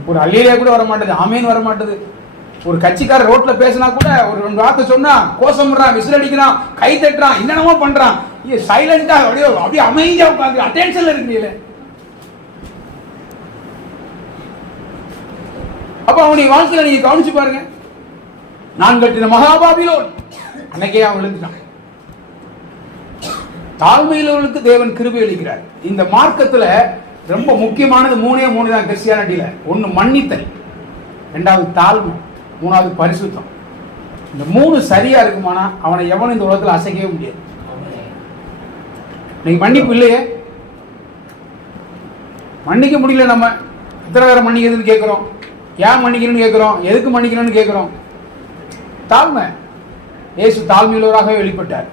ஒரு அல்லேலூயா கூட வர மாட்டேது, ஆமேன் வர மாட்டேது. ஒரு கட்சிக்கார ரோட்ல பேசினா கூட ஒரு 2 வார்த்தை சொன்னா கோஷம்றான், விசில் அடிக்கிறான், கை தட்டுறான், என்னென்னமோ பண்றான். சைலண்டா அப்படியே அமைதியா உட்காந்து அட்டென்ஷன்ல இருக்கிறீங்களே. அப்ப அவனுடைய வாழ்க்கையில நீங்க கவனிச்சு பாருங்க. நான் கட்டின மகாபாபிலோன் அன்னைக்கே அவன் எழுந்துட்டான். தாழ்மையுள்ளவர்களுக்கு தேவன் கிருபை அளிக்கிறார். இந்த மார்க்கத்துல ரொம்ப முக்கியமானது 3 தான் கிறிஸ்டியானிட்டியில. 1 மன்னித்தல், 2வது தாழ்மை, 3வது பரிசுத்தம். இந்த 3 சரியா இருக்குமானா அவனை எவனும் இந்த உலகத்தில் அசைக்கவே முடியாது. நீங்க மன்னிப்பு இல்லையே, மன்னிக்க முடியல. நம்ம எத்தனை பேரை மன்னிக்கிறதுன்னு கேட்கிறோம், ஏன் மன்னிக்கணும்னு கேட்கிறோம், எதுக்கு மன்னிக்கணும்னு கேட்கிறோம். தாழ்மை. இயேசு தாழ்மையுள்ளவராகவே வெளிப்பட்டார்.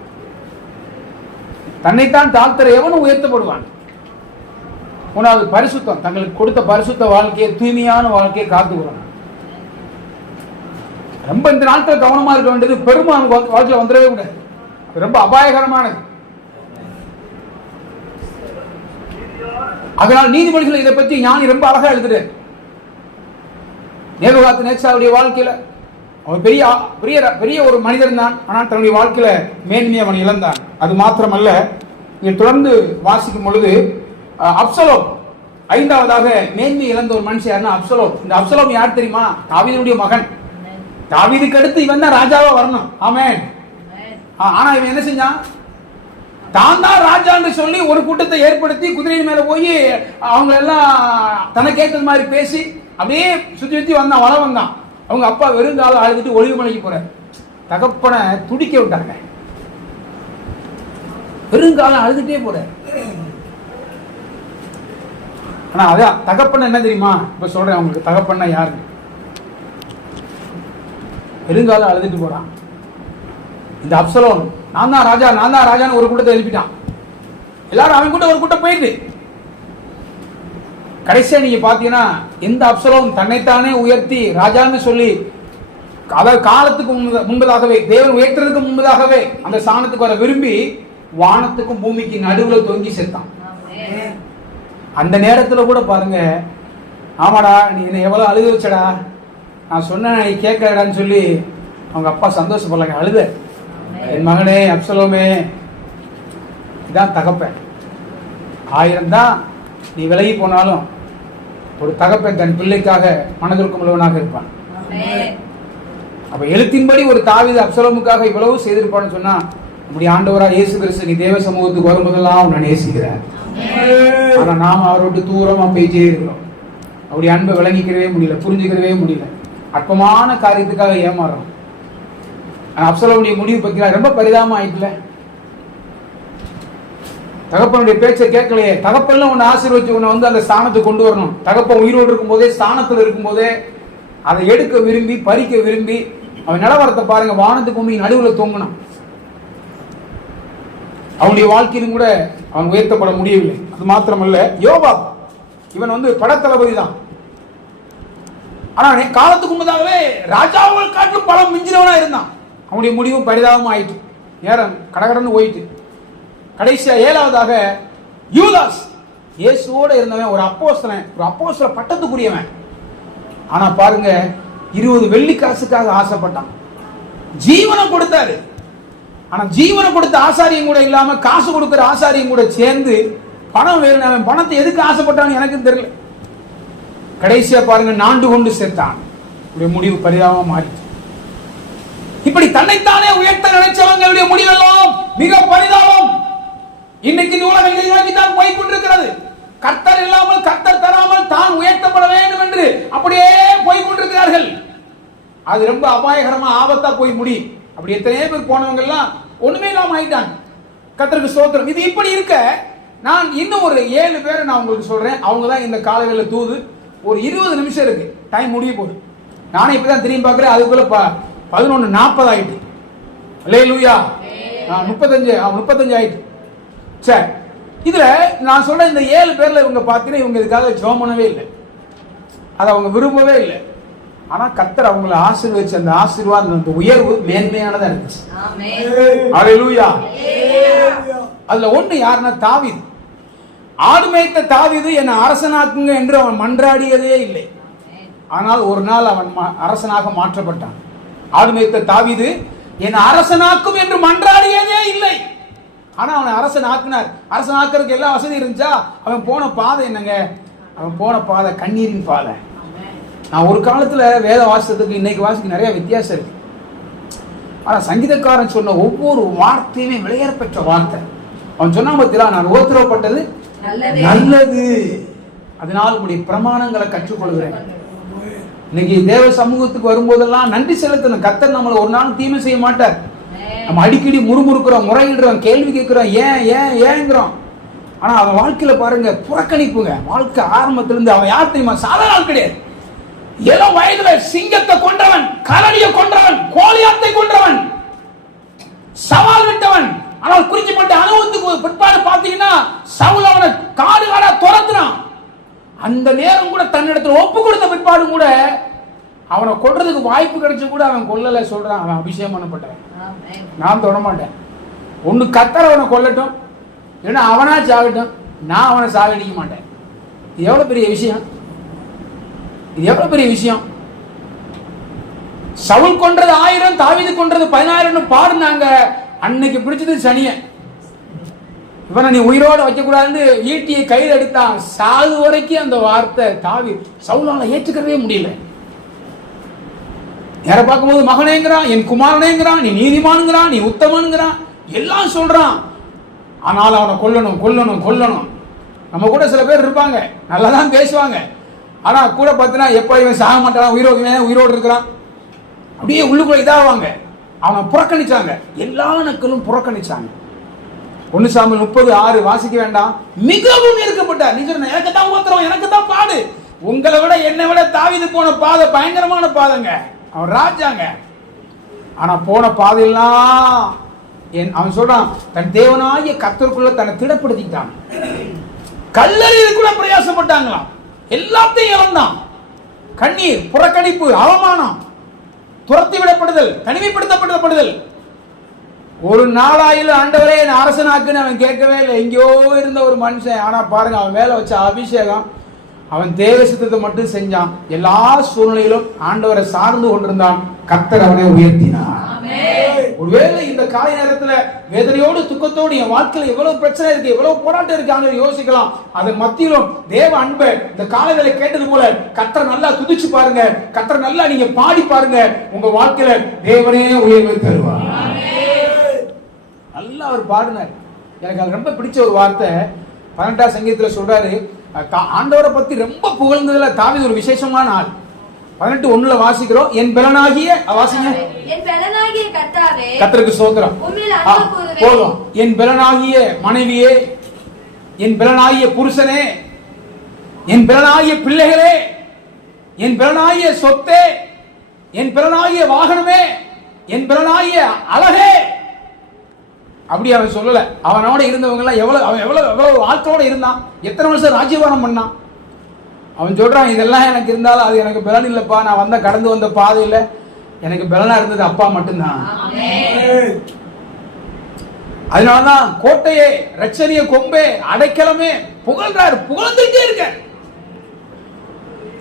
தன்னைத்தான் தாழ்த்துற எவனும் உயர்த்தப்படுவான். 3வது பரிசுத்தம். தங்களுக்கு கொடுத்த பரிசுத்த வாழ்க்கையை, தூய்மையான வாழ்க்கையை காத்துக்கிறோம். ரொம்ப இந்த நாட்கள் கவனமா இருக்க வேண்டியது, பெருமை வாழ்க்கையில் வந்துடவே கூடாது. ரொம்ப அபாயகரமானது. அதனால் நீதிமொழிகள் இதை பற்றி ஞானி ரொம்ப அழகா எழுதுறாரு. நேபுகாத் நேச்சாருடைய வாழ்க்கையில அவன் பெரிய பெரிய பெரிய ஒரு மனிதன் தான். ஆனால் தன்னுடைய வாழ்க்கையில மேன்மையை அவன் இழந்தான். அது மாத்திரமல்ல, இங்கே தொடர்ந்து வாசிக்கும் பொழுது அப்சலோம் 5வதாக மேன்மை இழந்த ஒரு மனுஷன் யாருன்னா அப்சலோம். இந்த அப்சலோம் யார் தெரியுமா? தாவீதுடைய மகன். தாவீதுக்கு அடுத்து இவன் தான் ராஜாவா வரணும். ஆமென். ஆனா இவன் என்ன செஞ்சான்? தான் தான் ராஜான்னு சொல்லி ஒரு கூட்டத்தை ஏற்படுத்தி குதிரையின் மேல போய் அவங்க எல்லாம் தனக்கேற்ற மாதிரி பேசி அப்படியே சுத்தி சுத்தி வந்தான், வளம் வந்தான். அவங்க அப்பா வெறுங்கால அழுதுட்டு ஒளிவு மலைக்கு போற. தகப்பனை துடிக்க விட்டாங்க. வெறுங்காலம் அழுதுட்டே போற. ஆனா அதான் தகப்பன என்ன தெரியுமா? இப்ப சொல்றேன் அவங்களுக்கு தகப்பன்னா யாரு. வெறுங்காலம் அழுதுட்டு போறான். இந்த அப்சலோம் நான் தான் ராஜா, நான் தான் ராஜான்னு ஒரு கூட்டத்தை எழுப்பிட்டான். எல்லாரும் அவன் கூட ஒரு கூட்டம் போயிட்டு கடைசியா நீங்க பாத்தீங்கன்னா எந்த அப்சலோம் தன்னைத்தானே உயர்த்தி ராஜான்னு சொல்லி, அதாவது காலத்துக்கு முன்பதாகவே, தேவன் உயர்த்துறதுக்கு முன்பதாகவே அந்த ஸ்தானத்துக்கு வர விரும்பி வானத்துக்கும் பூமிக்கு நடுவுல தொங்கி செத்தான். அந்த நேரத்துல கூட பாருங்க, ஆமாடா நீ என்ன எவ்வளவு அழுக வச்சடா, நான் சொன்ன நீ கேட்கலடான்னு சொல்லி அவங்க அப்பா சந்தோஷப்படலாங்க, அழுத. என் மகனே அப்சலோமே, இதான் தகப்பன். 1000 தான் நீ விலகி போனாலும் ஒரு தகப்பன் தன் பிள்ளைக்காக மனதிற்கும் உள்ளவனாக இருப்பான். அப்ப எழுத்தின்படி ஒரு தாவீது அப்சலோமுக்காக இவ்வளவு செய்திருப்பான்னு சொன்னா, நம்முடைய ஆண்டவராக இயேசு கிறிஸ்து நீ தேவ சமூகத்துக்கு வரும்போதெல்லாம் உன்னை நேசிக்கிறார். ஆனா நாம் அவரோட தூரமா போயிட்டே இருக்கிறோம். அவருடைய அன்பை விளங்கிக்கிறவே முடியல, புரிஞ்சுக்கிறவே முடியல. அற்பமான காரியத்துக்காக ஏமாறோம். அப்சலோமுடைய முடிவு பத்தி ரொம்ப பரிதாபம் ஆயிட்டுல. தகப்பனுடைய பேச்சை கேட்கலையே. தகப்பன்ல உன்னை ஆசீர்வச்சு உன்னை வந்து அந்த ஸ்தானத்தை கொண்டு வரணும். தகப்பன் உயிரோடு இருக்கும் போதே, ஸ்தானத்தில் இருக்கும் போதே அதை எடுக்க விரும்பி, பறிக்க விரும்பி, அவன் நிலவரத்தை பாருங்க, வானத்துக்கு பூமி நடுவில் தொங்கினான். அவனுடைய வாழ்க்கையிலும் கூட அவன் உயர்த்தப்பட முடியவில்லை. அது மாத்திரமல்ல, யோவாப் இவன் வந்து படத்தளபதி தான். ஆனா காலத்துக்கு முன்னதாகவே ராஜாவுகள் காட்டிலும் பலம் மிஞ்சினவனா இருந்தான். அவனுடைய முடிவும் பரிதாபம் ஆயிட்டு, நேரம் கடகடன்னு போயிட்டு, கடைசியா 7வதாக யூதாஸ், இயேசுவோட இருந்தவன், ஒரு அப்போஸ்தல பட்டத்துக்குரியவன். ஆனா பாருங்க, 20 வெள்ளி காசுக்காக ஆசைப்பட்டான். ஜீவனை கொடுத்தாரு. ஆனா ஜீவனை கொடுத்த ஆசாரியம் கூட இல்லாம காசு கொடுக்கிற ஆசாரியம் கூட சேர்ந்து பணம் வேறு, அவன் பணத்தை எதுக்கு ஆசைப்பட்டான்னு எனக்கு தெரியல. கடைசியா பாருங்க, நாண்டு கொண்டு சேர்த்தான். முடிவு பரிதாபமா மாறிச்சு. இப்படி தன்னைத்தானே உயர்த்த நினைச்சவங்களுடைய முடிவெல்லாம் மிக பரிதாபம். இன்னைக்கு இந்த உலகம் இதை நோக்கி தான் போய் கொண்டிருக்கிறது. கர்த்தர் இல்லாமல், கர்த்தர் தராமல் தான் உயர்த்தப்பட வேண்டும் என்று அப்படியே போய் கொண்டிருக்கிறார்கள். அது ரொம்ப அபாயகரமா, ஆபத்தா போய் முடியும். அப்படி எத்தனையோ பேர் போனவங்க எல்லாம் ஒண்ணுமே இல்லாம ஆயிட்டாங்க. கர்த்தருக்கு ஸ்தோத்திரம். இது இப்படி இருக்க, நான் இன்னும் ஒரு 7 பேரை நான் உங்களுக்கு சொல்றேன். அவங்க தான் இந்த காலவேளை தூது. ஒரு 20 நிமிஷம் இருக்கு, டைம் முடிய போகுது. நானே இப்பதான் திரும்பி பார்க்கிறேன், அதுக்குள்ள 11:40 ஆயிட்டு. அல்லேலூயா. 35 ஆயிட்டு. சரி, இதுல நான் சொல்ற இந்த 7 பேர்ல இவங்க பார்த்தீங்கன்னா, இவங்க இதுக்காக ஜெபம் பண்ணவே இல்லை, அதை அவங்க விரும்பவே இல்லை. ஆனா கர்த்தர் அவங்களை ஆசீர்வதிச்ச அந்த ஆசீர்வாதம், அந்த உயர்வு மேன்மையானதா இருந்துச்சு. அல்லேலூயா. அதுல ஒண்ணு யாருன்னா தாவீது. ஆடு மேய்த்த தாவீது என்னை அரசனாக்குங்க என்று அவன் மன்றாடியதே இல்லை. ஆனால் ஒரு நாள் அவன் அரசனாக மாற்றப்பட்டான். ஆடு மேய்த்த தாவீது என் அரசனாக்கும் என்று மன்றாடியதே இல்லை. ஆனா அவனை அரசனாக்குனார். அரசனாக்குறதுக்கு எல்லா வசதி இருந்துச்சா? அவன் போன பாதை என்னங்க? அவன் போன பாதை கண்ணீரின் பாதை. நான் ஒரு காலத்துல வேத வாசித்ததுக்கு இன்னைக்கு வாசிக்கு நிறைய வித்தியாசம் இருக்கு. ஆனா சங்கீதக்காரன் சொன்ன ஒவ்வொரு வார்த்தையுமே விளையாட பெற்ற வார்த்தை. அவன் சொன்னா பத்தியா, நான் உபத்திரவப்பட்டது நல்லது, அதனால் உங்களுடைய பிரமாணங்களை கற்றுக்கொள்கிறேன். இன்னைக்கு தேவ சமூகத்துக்கு வரும்போதெல்லாம் நன்றி செலுத்தணும். கர்த்தர் நம்மளை ஒரு நாள் தீமை செய்ய மாட்டார். நம்ம அடிக்கடி முறுமுறுக்கிறோம், முறையிடுறோம், கேள்வி கேட்கிறோம், ஏங்கிறோம். ஆனா அவன் வாழ்க்கையில பாருங்க புறக்கணிப்புங்க. வாழ்க்கை ஆரம்பத்துல இருந்து அவன் யார் தெரியுமா? சாதாரண ஆள் கிடையாது. இளம் வயதுல சிங்கத்தை கொன்றவன், கரடியை கொன்றவன், கோலியாத்தை கொன்றவன், சவால் விட்டவன். ஆனால் குறிக்கப்பட்ட அனுபவத்துக்கு பிற்பாடு பாத்தீங்கன்னா சவுல் அவனை காடு காடா துரத்துறான். அந்த நேரம் கூட தன்னிடத்துல ஒப்பு கொடுத்த பிற்பாடு கூட அவனை கொல்றதுக்கு வாய்ப்பு கிடைச்சு கூட அவன் கொல்லல. சொல்றான், அவன் அபிஷேகம் பண்ணப்பட்டான். நான் தொட மாட்டேன். ஒண்ணு கர்த்தர் அவனை கொல்லட்டும், இல்லைன்னா அவனா சாகட்டும், நான் அவனை சாகடிக்க மாட்டேன். இது எவ்வளவு பெரிய விஷயம்! இது எவ்வளவு பெரிய விஷயம்! சவுல் கொன்றது 1000, தாவீது கொன்றது 10000 பாடுனாங்க. அன்னைக்கு பிடிச்சது சனிய. இவனை நீ உயிரோடு வைக்க கூடாதுன்னு ஈட்டியை கையில் எடுத்தான். சாது வரைக்கும் அந்த வார்த்தை சவுலால ஏற்றுக்கவே முடியல. யாரை பார்க்கும்போது மகனேங்கிறான், என் குமாரனேங்கிறான், நீ நீதிமானுங்கிறான், நீ உத்தமனுங்கிறான், எல்லாம் சொல்றான். ஆனால் அவனை கொல்லணும் கொல்லணும் கொல்லணும். நம்ம கூட சில பேர் இருப்பாங்க, நல்லாதான் பேசுவாங்க. ஆனா கூட பார்த்தீங்கன்னா எப்ப இவன் சாக மாட்டான், உயிரோடு இருக்கிறான், அப்படியே உள்ளுக்குள்ள இதாவாங்க. அவனை புறக்கணிச்சாங்க. எல்லா நக்களும் புறக்கணிச்சாங்க. 1 சாமுவேல் 30:6 வாசிக்க வேண்டாம். மிகவும் இருக்கப்பட்டார். நீ சொன்ன எனக்கு தான் உத்தரவு, எனக்கு தான் பாடு. உங்களை விட என்னை விட தாவீது போன பாதை பயங்கரமான பாதைங்க. அவன் ராஜாங்க. ஆனா போன பாதையெல்லாம் அவன் சொல்றான், தன் தேவனாகிய கர்த்தருக்குள்ள தன்னை திடப்படுத்திட்டான். கல்லறையில் கூட பிரயாசப்பட்டாங்களாம். எல்லாத்தையும் இழந்தான். கண்ணீர், புறக்கணிப்பு, அவமானம், துரத்தி விடப்படுதல், தனிமைப்படுத்தப்படுதல். ஒரு நாளாயில் ஆண்டவரே என் அரசனாக்குன்னு அவன் கேட்கவே இல்லை. எங்கேயோ இருந்த ஒரு மனுஷன். ஆனா பாருங்க, அவன் மேல வச்ச அபிஷேகம், அவன் தேவ சித்தத்தை மட்டும் செஞ்சான். எல்லா சூழ்நிலையிலும் ஆண்டவரை சார்ந்து கொண்டிருந்தான். கர்த்தர் அவனை உயர்த்தினார். ஒருவேளை இந்த காலை நேரத்துல வேதனையோடு துக்கத்தோடு என் வாழ்க்கையில எவ்வளவு பிரச்சனை இருக்கு, எவ்வளவு போராட்டம் இருக்கு யோசிக்கலாம். அதன் மத்தியிலும் தேவ அன்பை இந்த காலையில கேட்டது போல கர்த்தர் நல்லா துதிச்சு பாருங்க, கர்த்தர் நல்லா நீங்க பாடி பாருங்க. உங்க வாழ்க்கையில தேவனே உயர்வை தருவார். நல்லா அவர் பாடினார். எனக்கு அது ரொம்ப பிடிச்ச ஒரு வார்த்தை 18ஆம் சங்கீதத்துல சொல்றாரு, ஆண்டவரை பத்தி ரொம்ப புகழ்ந்ததுல தாவீது ஒரு விசேஷமான ஆள். 18:1 வாசிக்கிறோம். என் பலனாகிய வாசிங்க. என் பலனாகிய கர்த்தாவே, கர்த்தருக்கு ஸ்தோத்திரம். போதும். என் பலனாகிய மனைவியே, என் பலனாகிய புருஷனே, என் பலனாகிய பிள்ளைகளே, என் பலனாகிய சொத்தே, என் பலனாகிய வாகனமே, என் பலனாகிய அழகே. அப்படி அவன் சொல்லல. அவனோட இருந்தவங்க எல்லாம் எவ்வளவு ஆட்களோட இருந்தான், எத்தனை வருஷம் ராஜ்யபாரம் பண்ணான். அவன் சொல்றான், இதெல்லாம் எனக்கு இருந்தாலும் அது எனக்கு பலன் இல்லப்பா. நான் கடந்து வந்த பாதையில எனக்கு பலனா இருந்தது அப்பா மட்டும்தான். அதனாலதான் கோட்டையே, ரட்சணிய கொம்பே, அடைக்கலமே புகழ்றாரு. புகழ்ந்துட்டே இருக்க.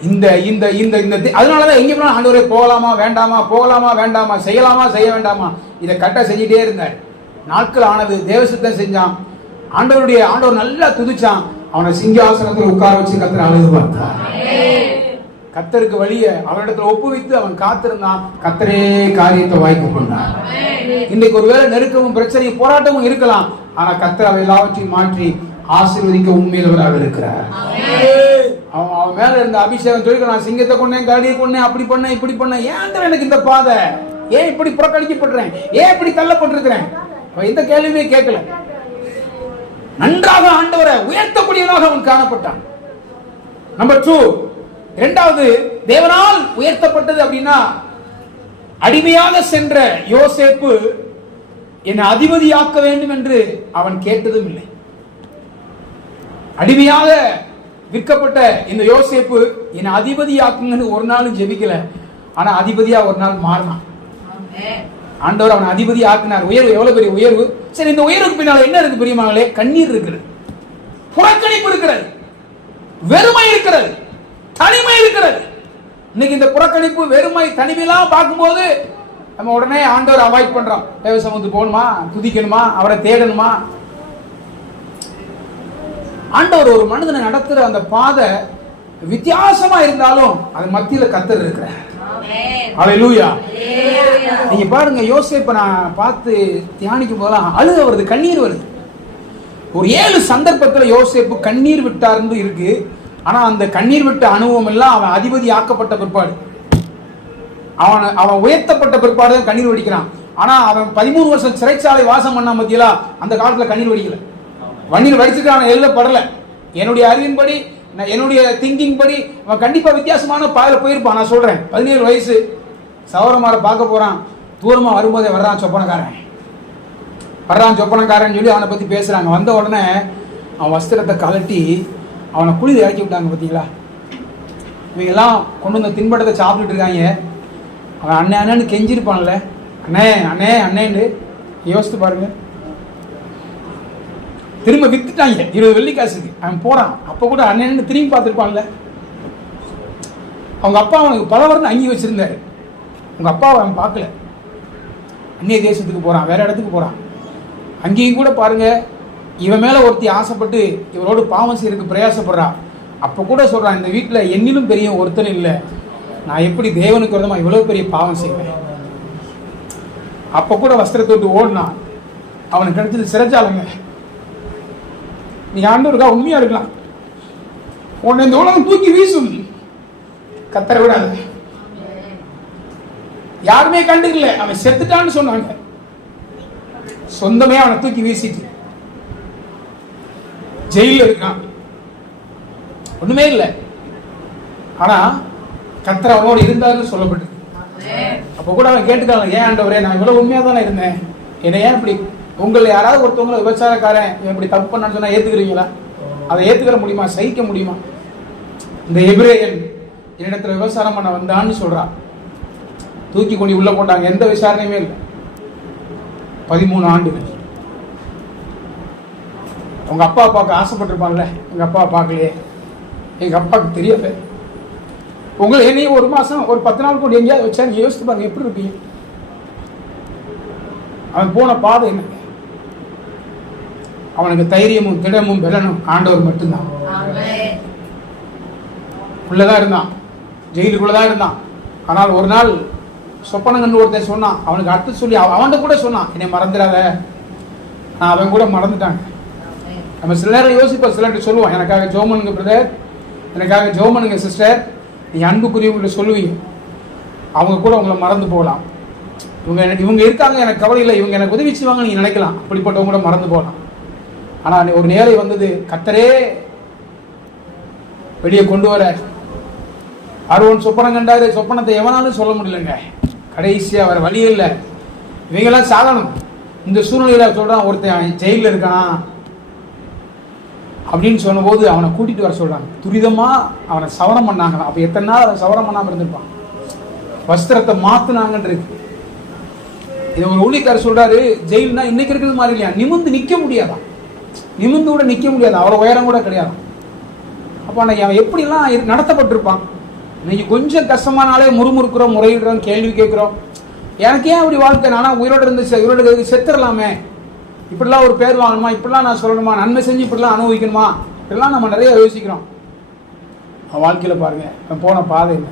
இந்த இந்த இந்த இந்த அதனாலதான் எங்க போனா ஆண்டவரே போகலாமா வேண்டாமா, போகலாமா வேண்டாமா, செய்யலாமா செய்ய வேண்டாமா, இதை கட்ட செஞ்சுட்டே இருந்தார். நாட்கள் ஆனது. தேவசித்தம் செஞ்சான். ஆண்டவர் நல்லா துதிச்சான். அவனை சிங்காசனத்தில் உட்கார வச்சு கர்த்தர் அழகு பார்த்தார். கர்த்தருக்கு வழிய அவனிடத்துல ஒப்புவித்து அவன் காத்திருந்தான். கர்த்தரே காரியத்தை வாய்க்க பண்ணார். இன்னைக்கு ஒருவேளை நெருக்கமும் பிரச்சனையும் போராட்டமும் இருக்கலாம். ஆனா கர்த்தர் அவை எல்லாவற்றையும் மாற்றி ஆசீர்வதிக்க உண்மையிலவராக இருக்கிறார். அவன் மேல இருந்த அபிஷேகம் சொல்லி, நான் சிங்கத்தை கொண்டேன், கரடியை கொண்டேன், அப்படி பண்ணேன், இப்படி பண்ணேன். ஏன் எனக்கு இந்த பாதை, ஏன் இப்படி புறக்கணிக்கப்படுறேன், ஏன் இப்படி தள்ளப்பட்டிருக்கிறேன், எந்த கேள்வியுமே கேட்கல. நன்றாக ஆண்டவரை உயர்த்தக்கூடியவனாக அவன் காணப்பட்டான். நம்பர் 2, இரண்டாவது தேவனால் உயர்த்தப்பட்டது அப்படின்னா, அடிமையாக சென்ற யோசேப்பு என்னை அதிபதியாக்க வேண்டும் என்று அவன் கேட்டதும் இல்லை. அடிமையாக விற்கப்பட்ட இந்த யோசேப்பு என்னை அதிபதியாக்குங்கன்னு ஒரு நாளும் ஜெபிக்கல. ஆனா அதிபதியா ஒரு நாள் மாறினான். ஆண்டவர் அவன் அதிபதி ஆக்கினார். உயர்வு எவ்வளவு பெரிய உயர்வு! சரி, இந்த உயர்வுக்கு பின்னால என்ன இருக்கு பிரியமானவர்களே? கண்ணீர் இருக்கிறது, புறக்கணிப்பு இருக்கிறது, வெறுமை இருக்கிறது, தனிமை இருக்கிறது, இன்னைக்கு இந்த புறக்கணிப்பு, வெறுமை, தனிமையெல்லாம் பார்க்கும்போது நம்ம உடனே ஆண்டவர் அவாய்ட் பண்றோம். தேவ சமூகத்துக்கு போகணுமா, துதிக்கணுமா, அவரை தேடணுமா? ஆண்டவர் ஒரு மனிதனை நடத்துற அந்த பாதை வித்தியாசமா இருந்தாலும் அது மத்தியில கர்த்தர் இருக்கிறார். ஹல்லேலூயா. நீங்க பாருங்க, யோசேப்பை நான் பார்த்து தியானிக்கும் போதெல்லாம் அழுக வருது, கண்ணீர் வருது. ஒரு 7 சந்தர்ப்பத்துல யோசேப்பு கண்ணீர் விட்டார்னு இருக்கு. ஆனா அந்த கண்ணீர் விட்ட அனுபவம் எல்லாம் அவன் அதிபதி ஆக்கப்பட்ட பிற்பாடு, அவன் உயர்த்தப்பட்ட பிற்பாடு தான் கண்ணீர் வடிக்கிறான். ஆனா அவன் 13 வருஷம் சிறைச்சாலை வாசம் பண்ண மத்தியில அந்த காலத்துல கண்ணீர் வடிக்கல. வண்ணீர் வடிச்சுட்டு அவன் எழுத படல. என்னுடைய அறிவின்படி, என்னுடைய திங்கிங் படி அவன் கண்டிப்பா வித்தியாசமான பாதையில போயிருப்பான். நான் சொல்றேன், 17 வயசு சவரமார பார்க்க போறான். தூரமா வரும்போதே வர்றான் சொப்பனக்காரன் சொல்லி அவனை பத்தி பேசுறாங்க. வந்த உடனே அவன் வஸ்திரத்தை கலட்டி அவனை குளிர் இறக்கி விட்டாங்க. பார்த்தீங்களா, இவங்க எல்லாம் கொண்டு வந்த தின்படத்தை சாப்பிட்டுட்டு இருக்காங்க. அவன் அண்ணன்னு கெஞ்சிருப்பான்ல, அண்ணே அண்ணே அண்ணேன்னு. யோசித்து பாருங்க, திரும்ப வித்துட்டாங்க 20 வெள்ளிக்காசுக்கு. அவன் போறான், அப்ப கூட அண்ணன்னு திரும்பி பார்த்துருப்பான்ல. அவங்க அப்பா அவனுக்கு பல வருடம் அங்கி வச்சிருந்தாரு. உங்க அப்பாவை அவன் பார்க்கல. அந்நிய தேசத்துக்கு போறான், வேற இடத்துக்கு போறான். அங்கேயும் கூட பாருங்க, இவன் மேல ஒருத்தி ஆசைப்பட்டு இவரோடு பாவம் செய்யறதுக்கு பிரயாசப்படுறான். அப்ப கூட சொல்றான், இந்த வீட்டுல என்னிலும் பெரிய ஒருத்தன் இல்லை, நான் எப்படி தேவனுக்கு விரோதமா இவ்வளவு பெரிய பாவம் செய்வேன். அப்ப கூட வஸ்திரத்தை விட்டு ஓடினான். அவனுக்கு கிடைச்சது சிறைச்சாலைங்க. நீ ஆண்டவருக்கா உண்மையா இருக்கலாம், உன்னை இந்த உலகம் தூக்கி வீசும், கத்தரை விடாது. யாருமே கண்டுக்கல, அவன் செத்துட்டான்னு சொன்னாங்க. சொந்தமே அவனை தூக்கி வீசிட்டு ஜெயில இருக்கான், ஒண்ணுமே இல்லை. ஆனா கர்த்தர் அவனோடு இருந்தாருன்னு சொல்லப்பட்டு. அப்ப கூட அவன் கேட்டுக்கலாம், ஏன் ஆண்டவரே, நான் இவ்வளவு உண்மையா தானே இருந்தேன், என்ன ஏன் இப்படி, உங்களை யாராவது ஒருத்தவங்களை விபச்சாரக்காரன் இப்படி தப்பு பண்ணான்னு சொன்னா ஏத்துக்கிறீங்களா? அதை ஏத்துக்கிற முடியுமா, சகிக்க முடியுமா? இந்த எபிரேயன் என்னிடத்துல விபச்சாரம் பண்ண வந்தான்னு சொல்றான். தூக்கி கொண்டு உள்ள போட்டாங்க, எந்த விசாரணையுமே இல்லை. 13 ஆண்டுகள். உங்க அப்பா பார்க்க ஆசைப்பட்டிருப்பான்ல, எங்க அப்பா பார்க்கலையே, எங்க அப்பாவுக்கு தெரியல. உங்களை என்னையும் ஒரு மாசம் ஒரு 10 நாள் கூட எங்கேயாவது வச்சா நீங்க யோசித்து பாருங்க, எப்படி இருப்பீங்க? அவன் போன பாதை என்ன? அவனுக்கு தைரியமும் திடமும் பலனும் ஆண்டவர் மட்டும்தான். உள்ளதான் இருந்தான், ஜெயிலுக்குள்ளதான் இருந்தான். ஆனால் ஒரு நாள் சொப்பனங்கன்னு ஒருத்தன் சொன்னான். அவனுக்கு அடுத்து சொல்லி அவன் கூட சொன்னான், என்னை மறந்துடாத. நான் அவன் கூட மறந்துட்டாங்க. நம்ம சில நேரம் யோசிப்போம், சிலர்கிட்ட சொல்லுவோம், எனக்காக ஜோமனுங்க பிரதர், எனக்காக ஜோமனுங்க சிஸ்டர், நீங்க அன்புக்குரியவங்கள்ட்ட சொல்லுவீங்க. அவங்க கூட உங்களை மறந்து போகலாம். இவங்க இருக்காங்க, எனக்கு கவலை இல்லை, இவங்க எனக்கு உதவி செய்வாங்க நீங்க நினைக்கலாம். அப்படிப்பட்டவங்க கூட மறந்து போகலாம். ஆனா ஒரு நேரை வந்தது, கர்த்தரே வெளியே கொண்டு வர. அருவன் சொப்பனம் கண்டாரு, சொப்பனத்தை எவனாலும் சொல்ல முடியலங்க. கடைசியா வர வழி இல்லை, இவங்கெல்லாம் சாகணும். இந்த சூழ்நிலையில சொல்றான், ஒருத்தன் ஜெயில இருக்கான் அப்படின்னு சொன்ன போது அவனை கூட்டிட்டு வர சொல்றாங்க. துரிதமா அவனை சவரம் பண்ணாங்க. அப்ப எத்தனை நாள் அவன் சவரம் பண்ணாம இருந்திருப்பான்? வஸ்திரத்தை மாத்துனாங்கன்னு இருக்கு. இது ஒரு ஊழியக்காரர் சொல்றாரு, ஜெயில்னா இன்னைக்கு இருக்கிறது மாதிரி இல்லையா, நிமிந்து நிக்க முடியாதான், நிமிந்து கூட நிக்க முடியாது, அவ்வளவு உயரம் கூட கிடையாது. அப்ப அன்னைக்கு அவன் எப்படிலாம் நடத்தப்பட்டிருப்பான். இன்னைக்கு கொஞ்சம் கஷ்டமானாலே முறுமுறுக்கிறோம், முறையிடுறோம், கேள்வி கேட்கிறோம். எனக்கு ஏன் அப்படி வாழ்க்கை, நானா உயிரோடு இருந்து உயிரோடு செத்துடலாமே, இப்படிலாம் ஒரு பேர் வாங்கணுமா, இப்படிலாம் நான் சொல்லணுமா, நன்மை செஞ்சு இப்படிலாம் அனுபவிக்கணுமா, இப்படிலாம் நம்ம நிறைய யோசிக்கிறோம். அவன் வாழ்க்கையில பாருங்க, அவன் போன பாதை என்ன.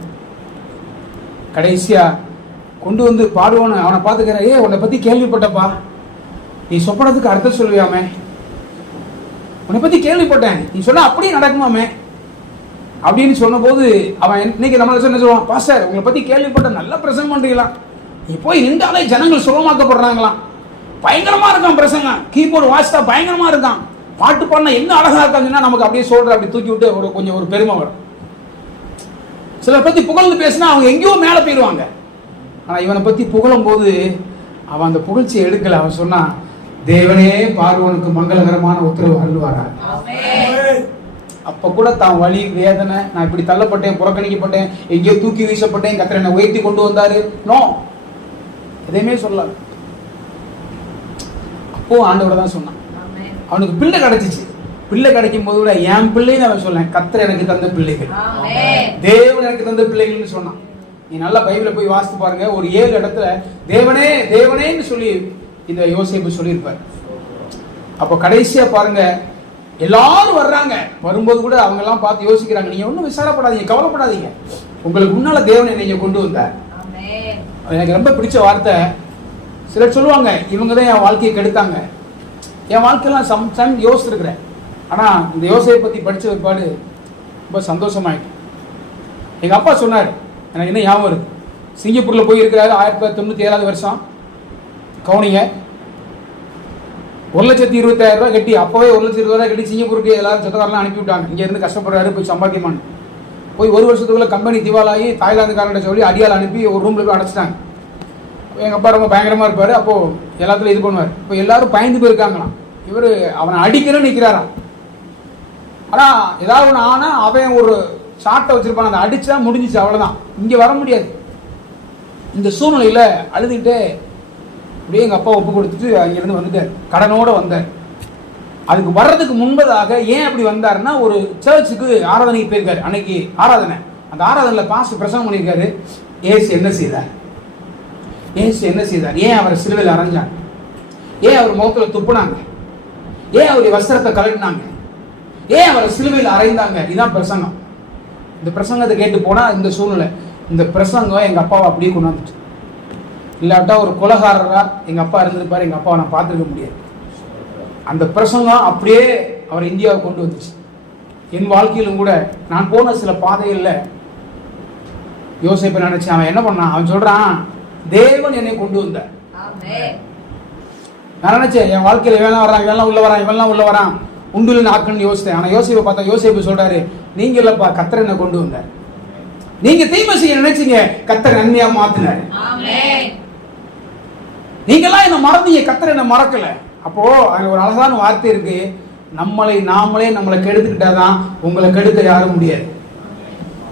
கடைசியா கொண்டு வந்து பாடுவான்னு அவனை பார்த்துக்கிற, உன்னை பத்தி கேள்விப்பட்டப்பா, நீ சொப்பனத்துக்கு அர்த்தம் சொல்லுவியாமே, உன்னை பத்தி கேள்விப்பட்டேன், நீ சொன்னா அப்படியே நடக்குமாமே அப்படின்னு சொன்ன போது அவன் இன்னைக்கு நம்மள என்ன சொல்லுவான், பாஸ்டர் உங்களை பத்தி கேள்விப்பட்ட நல்ல பிரசங்கம் பண்றீங்களா, நீ போய் நின்றாலே ஜனங்கள் சுகமாக்கப்படுறாங்களாம், பயங்கரமா இருக்கான் பிரசங்கம், கீபோர்டு வாசித்தா பயங்கரமா இருக்கான், பாட்டு பாடினா என்ன அழகா இருக்காங்கன்னா நமக்கு அப்படியே சொல்ற அப்படி தூக்கி விட்டு கொஞ்சம் ஒரு பெருமை வரும். சிலர் பத்தி புகழ்ந்து பேசினா அவங்க எங்கேயோ மேல போயிடுவாங்க. ஆனா இவனை பத்தி புகழும் போது அவன் அந்த புகழ்ச்சியை எடுக்கல. அவன் சொன்னான், தேவனே பார்வோனுக்கு மங்களகரமான உத்தரவு அருள்வாரா. அப்ப கூட தான் வலி வேதனை, நான் இப்படி தள்ளப்பட்டேன், புறக்கணிக்கப்பட்டேன், எங்கேயோ தூக்கி வீசப்பட்டேன், கர்த்தர் என்னை உயர்த்தி கொண்டு வந்தாரு, நோ எதையுமே சொல்லல. அப்போ ஆண்டவர் தான் சொன்னான். அவனுக்கு பிள்ளை கிடைச்சிச்சு. பிள்ளை கிடைக்கும் போது கூட என் பிள்ளைன்னு அவன் சொல்லேன், கர்த்தர் எனக்கு தந்த பிள்ளைகள், தேவன் எனக்கு தந்த பிள்ளைகள்னு சொன்னான். நீ நல்லா பைபிளை போய் வாசித்து பாருங்க. ஒரு 7 இடத்துல தேவனே தேவனேன்னு சொல்லி இந்த யோசேப்பு சொல்லியிருப்பார். அப்போ கடைசியா பாருங்க, எல்லாரும் வர்றாங்க. வரும்போது கூட அவங்க எல்லாம் பார்த்து யோசிக்கிறாங்க, நீங்க ஒன்றும் விசாரப்படாதீங்க, கவலைப்படாதீங்க, உங்களுக்கு முன்னால தேவனை நீங்க கொண்டு வந்தார். எனக்கு ரொம்ப பிடிச்ச வார்த்தை, சிலர் சொல்லுவாங்க இவங்க தான் என் வாழ்க்கையை கெடுத்தாங்க. என் வாழ்க்கையெல்லாம் சம்டைம் யோசிச்சிருக்கிறேன். ஆனால் இந்த யோசையை பற்றி படித்த பிற்பாடு ரொம்ப சந்தோஷமாயிட்டு. எங்கள் அப்பா சொன்னார், எனக்கு என்ன ஞாபகம் இருக்கு, சிங்கப்பூரில் போய் இருக்கிறாரு 1997 வருஷம். கவுனிங்க 1,20,000 ரூபாய் கட்டி, அப்போவே 1,20,000 கட்டி சிங்கப்பூருக்கு எல்லாரும் சொந்தக்காரெல்லாம் அனுப்பி விட்டாங்க. இங்கேருந்து கஷ்டப்படுறாரு, போய் சம்பாதிக்கமான்னு. போய் 1 வருஷத்துக்குள்ள கம்பெனி திவாலாகி தாய்லாந்துக்காரன் சொல்லி அடியால் அனுப்பி ஒரு ரூம்ல போய் அடைச்சிட்டாங்க. எங்கள் அப்பா ரொம்ப பயங்கரமாக இருப்பார். அப்போது எல்லாத்துலையும் இது பண்ணுவார். இப்போ எல்லாரும் பயந்து போயிருக்காங்களாம். இவர் அவனை அடிக்கணும்னு நிற்கிறாராம். ஆனால் ஏதாவது ஒன்று ஆனால் அவன் ஒரு சாட்டை வச்சிருப்பான், அதை அடிச்சா முடிஞ்சிச்சு, அவ்வளோதான், இங்கே வர முடியாது. இந்த சூழ்நிலையில் அழுதுகிட்டே அப்படியே எங்கள் அப்பா ஒப்பு கொடுத்துட்டு அங்கேருந்து வந்துட்டார். கடனோடு வந்தார். அதுக்கு வர்றதுக்கு முன்பதாக ஏன் அப்படி வந்தாருன்னா, ஒரு சர்ச்சுக்கு ஆராதனைக்கு போயிருக்காரு. அன்னைக்கு ஆராதனை, அந்த ஆராதனையில் பாஸ்டர் பிரசங்கம் பண்ணியிருக்காரு. ஏசு என்ன செய்தார், ஏசு என்ன செய்தார், ஏன் அவரை சிலுவையில் அரைஞ்சாங்க, ஏன் அவர் முகத்தில் துப்புனாங்க, ஏன் அவருடைய வஸ்திரத்தை கலட்டினாங்க, ஏன் அவரை சிலுவையில் அரைந்தாங்க. இதுதான் பிரசங்கம். இந்த பிரசங்கத்தை கேட்டு போனா இந்த சூழ்நிலை, இந்த பிரசங்கம் எங்க அப்பாவை அப்படியே கொண்டாந்துச்சு. இல்லாட்டா ஒரு கொலைகாரரா எங்க அப்பா இருந்திருப்பாரு, எங்க அப்பாவை நான் பார்த்துருக்க முடியாது. அந்த பிரசங்கம் அப்படியே அவர் இந்தியாவை கொண்டு வந்துச்சு. என் வாழ்க்கையிலும் கூட நான் போன சில பாதைகளில் யோசிப்பை நினைச்சேன். அவன் என்ன பண்ணான், அவன் சொல்றான், தேவன் என்னை கொண்டு வந்தார். நான் நினைச்சேன் என் வாழ்க்கையில இவெல்லாம் வர்றான், இவெல்லாம் உள்ள வரான், இவெல்லாம் உள்ள வரான், உண்டுல நாக்குன்னு யோசித்தேன். ஆனா யோசிப்பை பார்த்தா யோசிப்பு சொல்றாரு, நீங்க இல்லப்பா, கர்த்தர் என்ன கொண்டு வந்தார். நீங்க தீமை செய்ய நினைச்சீங்க, கர்த்தர் நன்மையா மாத்தினாரு. நீங்கெல்லாம் என்ன மறந்தீங்க, கர்த்தர் என்ன மறக்கல. அப்போ அங்க ஒரு அழகான வார்த்தை இருக்கு, நாமளே நம்மளை கெடுத்துக்கிட்டாதான் உங்களை கெடுக்க யாரும் முடியாது,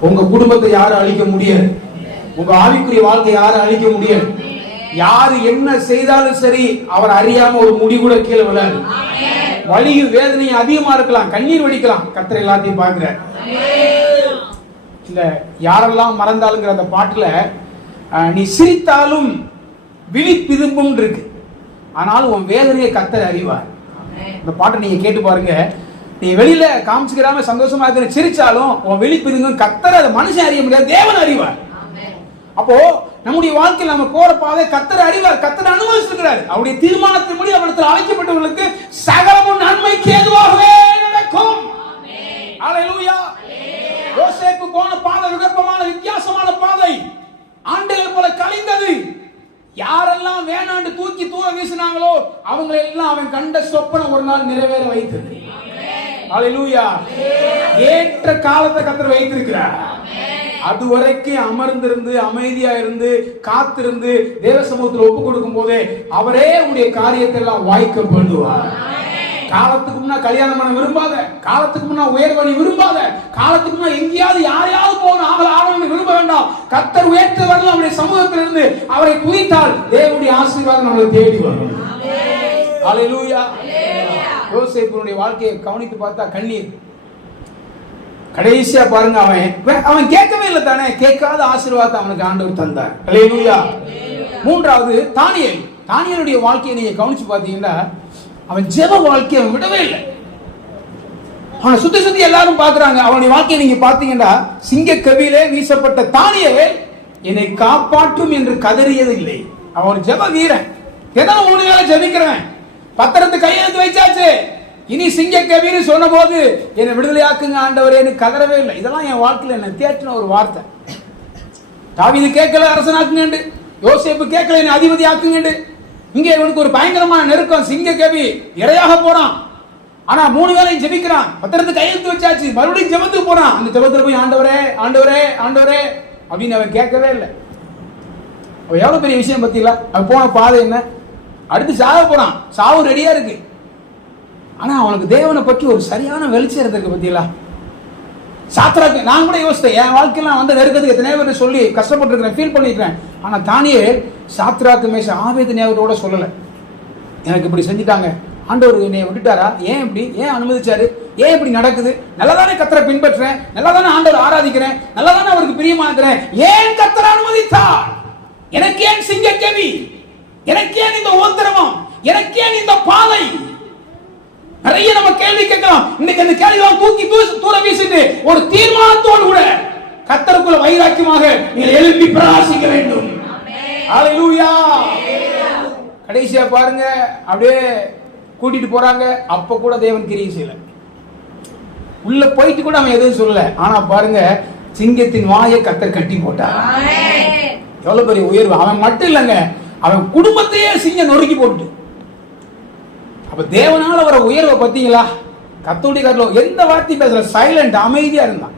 உங்க குடும்பத்தை யாரும் அழிக்க முடியாது, உங்க ஆவிக்குரிய வாழ்க்கை யாரும் அழிக்க முடியாது. யாரு என்ன செய்தாலும் சரி, அவர் அறியாம ஒரு முடி கூட கீழே விழாது. வலியும் வேதனையும் அதிகமா இருக்கலாம், கண்ணீர் வடிக்கலாம், கர்த்தர் எல்லாத்தையும் பார்க்கிறார். இல்ல யாரெல்லாம் மறந்தாலுங்கிற அந்த பாட்டுல நீ சிரித்தாலும் விழிப்பிதும்பும் இருக்கு, ஆனாலும் உன் வேதனையை கர்த்தர் அறிவார். இந்த பாட்டை நீங்க கேட்டு பாருங்க. நீ வெளியில காமிச்சுக்கிறாம சந்தோஷமா இருக்கிற சிரிச்சாலும் உன் விழிப்பிதுங்கும் கர்த்தர், அதை மனுஷன் அறிய முடியாது, தேவன் அறிவார். அப்போ நம்முடைய வாழ்க்கையில் நம்ம போற பாதை கர்த்தர் அறிவார், கர்த்தர் அனுபவிச்சிருக்கிறார். அவருடைய தீர்மானத்தின்படி அவரிடத்தில் அழைக்கப்பட்டவர்களுக்கு சகலமும் நன்மைக்கு ஏதுவாகவே நடக்கும். அல்லேலூயா. யோசேப்பு போன பாதை விகற்பமான வித்தியாசமான பாதை, ஆண்டுகள் போல கழிந்தது. யாரெல்லாம் வேணாண்டு தூக்கி தூர வீசினாங்களோ அவங்களை எல்லாம் அவன் கண்ட சொப்பனம் ஒரு நாள் நிறைவேற வைத்தது. அல்லேலூயா. ஏற்ற காலத்தை கர்த்தர் வைத்திருக்கிறார். அதுவரைக்கும் அமர்ந்திருந்து அமைதியா இருந்து காத்திருந்து தேவ சமூகத்தில் ஒப்பு கொடுக்கும் போதே அவரே உடைய காரியத்தை எல்லாம் வாய்க்க பண்ணுவார். காலத்துக்கு முன்னா கல்யாணம் பண்ண விரும்பாத, காலத்துக்கு முன்னா உயர்வணி விரும்பாத, காலத்துக்கு முன்னா எங்கேயாவது யாரையாவது போகணும் ஆகணும் விரும்ப வேண்டாம். கர்த்தர் உயர்த்த வரலாம். அவருடைய சமூகத்திலிருந்து அவரை துதித்தால் தேவனுடைய ஆசீர்வாதம் நம்மளை தேடி வரும். அல்லேலூயா. யோசேப்புடைய வாழ்க்கையை கவனித்து பார்த்தா கண்ணீர். கடைசியா பாருங்க, அவன் கேட்கவே இல்லை தானே, கேட்காத ஆசீர்வாதத்தை அவனுக்கு ஆண்டவர் தந்தார். அல்லேலூயா. மூன்றாவது தானியேலுடைய வாழ்க்கையை நீங்க கவனிச்சு பார்த்தீங்கன்னா, அவன் ஜெப வாழ்க்கையை விடவே இல்லை. அவனை சுத்தி எல்லாரும் பாக்குறாங்க. அவனுடைய வாழ்க்கையை நீங்க பாத்தீங்கன்னா, சிங்க கவியிலே வீசப்பட்ட தானியேல் என்னை காப்பாற்றும் என்று கதறியது இல்லை. அவன் ஜெப வீரன், ஏதோ ஒரு வேளை ஜெபிக்கிறவன். பத்திரத்தை கையெழுத்து வைச்சாச்சு, இனி சிங்க கவின்னு சொன்ன போது என்னை விடுதலையாக்குங்க ஆண்டவரேன்னு கதறவே இல்லை. இதெல்லாம் என் வாழ்க்கையில என்ன தேற்றின ஒரு வார்த்தை. தாவீது கேட்கல அரசனாக்குங்க, யோசேப்பு கேட்கல என்னை அதிபதி ஆக்குங்க. இங்கே இவனுக்கு ஒரு பயங்கரமான நெருக்கம், சிங்க கவி இரையாக போறான். ஆனா 3 வேளையும் ஜெபிக்கிறான், பத்திரத்தை கையெழுத்து வச்சாச்சு, மறுபடியும் ஜெபத்துக்கு போறான். அந்த ஜெபத்துல போய் ஆண்டவரே ஆண்டவரே ஆண்டவரே அப்படின்னு அவன் கேட்கவே இல்லை. அவன் எவ்வளவு பெரிய விஷயம் பத்தியில. அவன் போன பாதை என்ன, அடுத்து சாக போறான், சாவு ரெடியா இருக்கு. ஆனா அவனுக்கு தேவனை பற்றி ஒரு சரியான வெளிச்சம் இருக்கு பத்தியில. சாத்ராக்கு நான் கூட யோசித்தேன், என் வாழ்க்கையெல்லாம் வந்து நெருக்கத்துக்கு எத்தனை பேர் சொல்லி கஷ்டப்பட்டு ஃபீல் பண்ணிருக்கிறேன். ஆனா தானியேல் சாத்ராக்கு மேஷாக் ஆபேத்நேகோவோட சொல்லல, எனக்கு இப்படி செஞ்சுட்டாங்க, ஆண்டவர் என்னை விட்டுட்டாரா? ஏன் இப்படி, ஏன் அனுமதிச்சாரு, ஏன் இப்படி நடக்குது? நல்லதானே கர்த்தரை பின்பற்றேன், நல்லதானே ஆண்டவர் ஆராதிக்கிறேன், நல்லதானே அவருக்கு பிரியமா இருக்கிறேன், ஏன் கர்த்தர் அனுமதித்தார்? எனக்கு ஏன் சிங்கக்கேவி, எனக்கு ஏன் இந்த உபத்திரவம், எனக்கு ஏன் இந்த பாதை? நிறைய நம்ம கேள்வி கேட்கலாம். இன்னைக்கு அந்த கேள்வியெல்லாம் தூக்கி தூர வீசிட்டு ஒரு தீர்மானத்தோடு கூட கர்த்தருக்குள்ள வைராக்கியமாக நீங்கள் எழுப்பி பிரகாசிக்க வேண்டும். ஹalleluya. கடைசியா பாருங்க, அப்படியே கூட்டிட்டு போறாங்க. அப்ப கூட தேவன் கிரியை செய்யல. உள்ள போயிட்டு கூட அவன் எதுவும் சொல்லல. ஆனா பாருங்க, சிங்கத்தின் வாயை கர்த்தர் கட்டி போட்டார். எவ்வளவு பெரிய உயர்வு! அவன் மட்டும் இல்லைங்க, அவன் குடும்பத்தையே சிங்கம் நொறுக்கி போட்டு. அப்ப தேவனால வர உயர்வை பத்தீங்களா? கர்த்தருடைய கருத்துல எந்த வார்த்தையும் பேசல, சைலண்ட், அமைதியா இருந்தான்,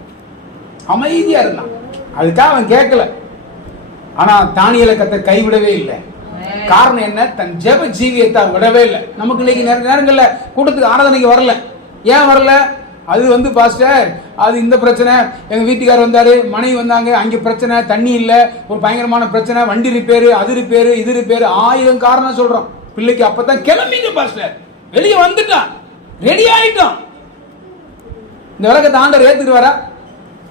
அமைதியா இருந்தான். அதுக்காக அவன் கேட்கல. ஆனா தானியேலை கர்த்தர் கைவிடவே இல்லை. காரணம் என்ன? தன் ஜெப ஜீவியத்தை விடவே இல்லை. நமக்கு இன்னைக்கு நேரங்கள்ல கூட்டத்துக்கு ஆராதனைக்கு வரல. ஏன் வரல? அது பாஸ்டர், அது இந்த பிரச்சனை, எங்க வீட்டுக்காரர் வந்தாரு, மனைவி வந்தாங்க, அங்க பிரச்சனை, தண்ணி இல்ல, ஒரு பயங்கரமான பிரச்சனை, வண்டி ரிப்பேரு, அது ரிப்பேரு, இது ரிப்பேரு, 1000 காரணம் சொல்றோம். பிள்ளைக்கு அப்பதான் கிளம்பிட்டு பாஸ்டர், வெளியே வந்துட்டான், ரெடி ஆயிட்டான். இந்த விளக்கத்தை ஆண்டவர் ஏத்துட்டு வரா?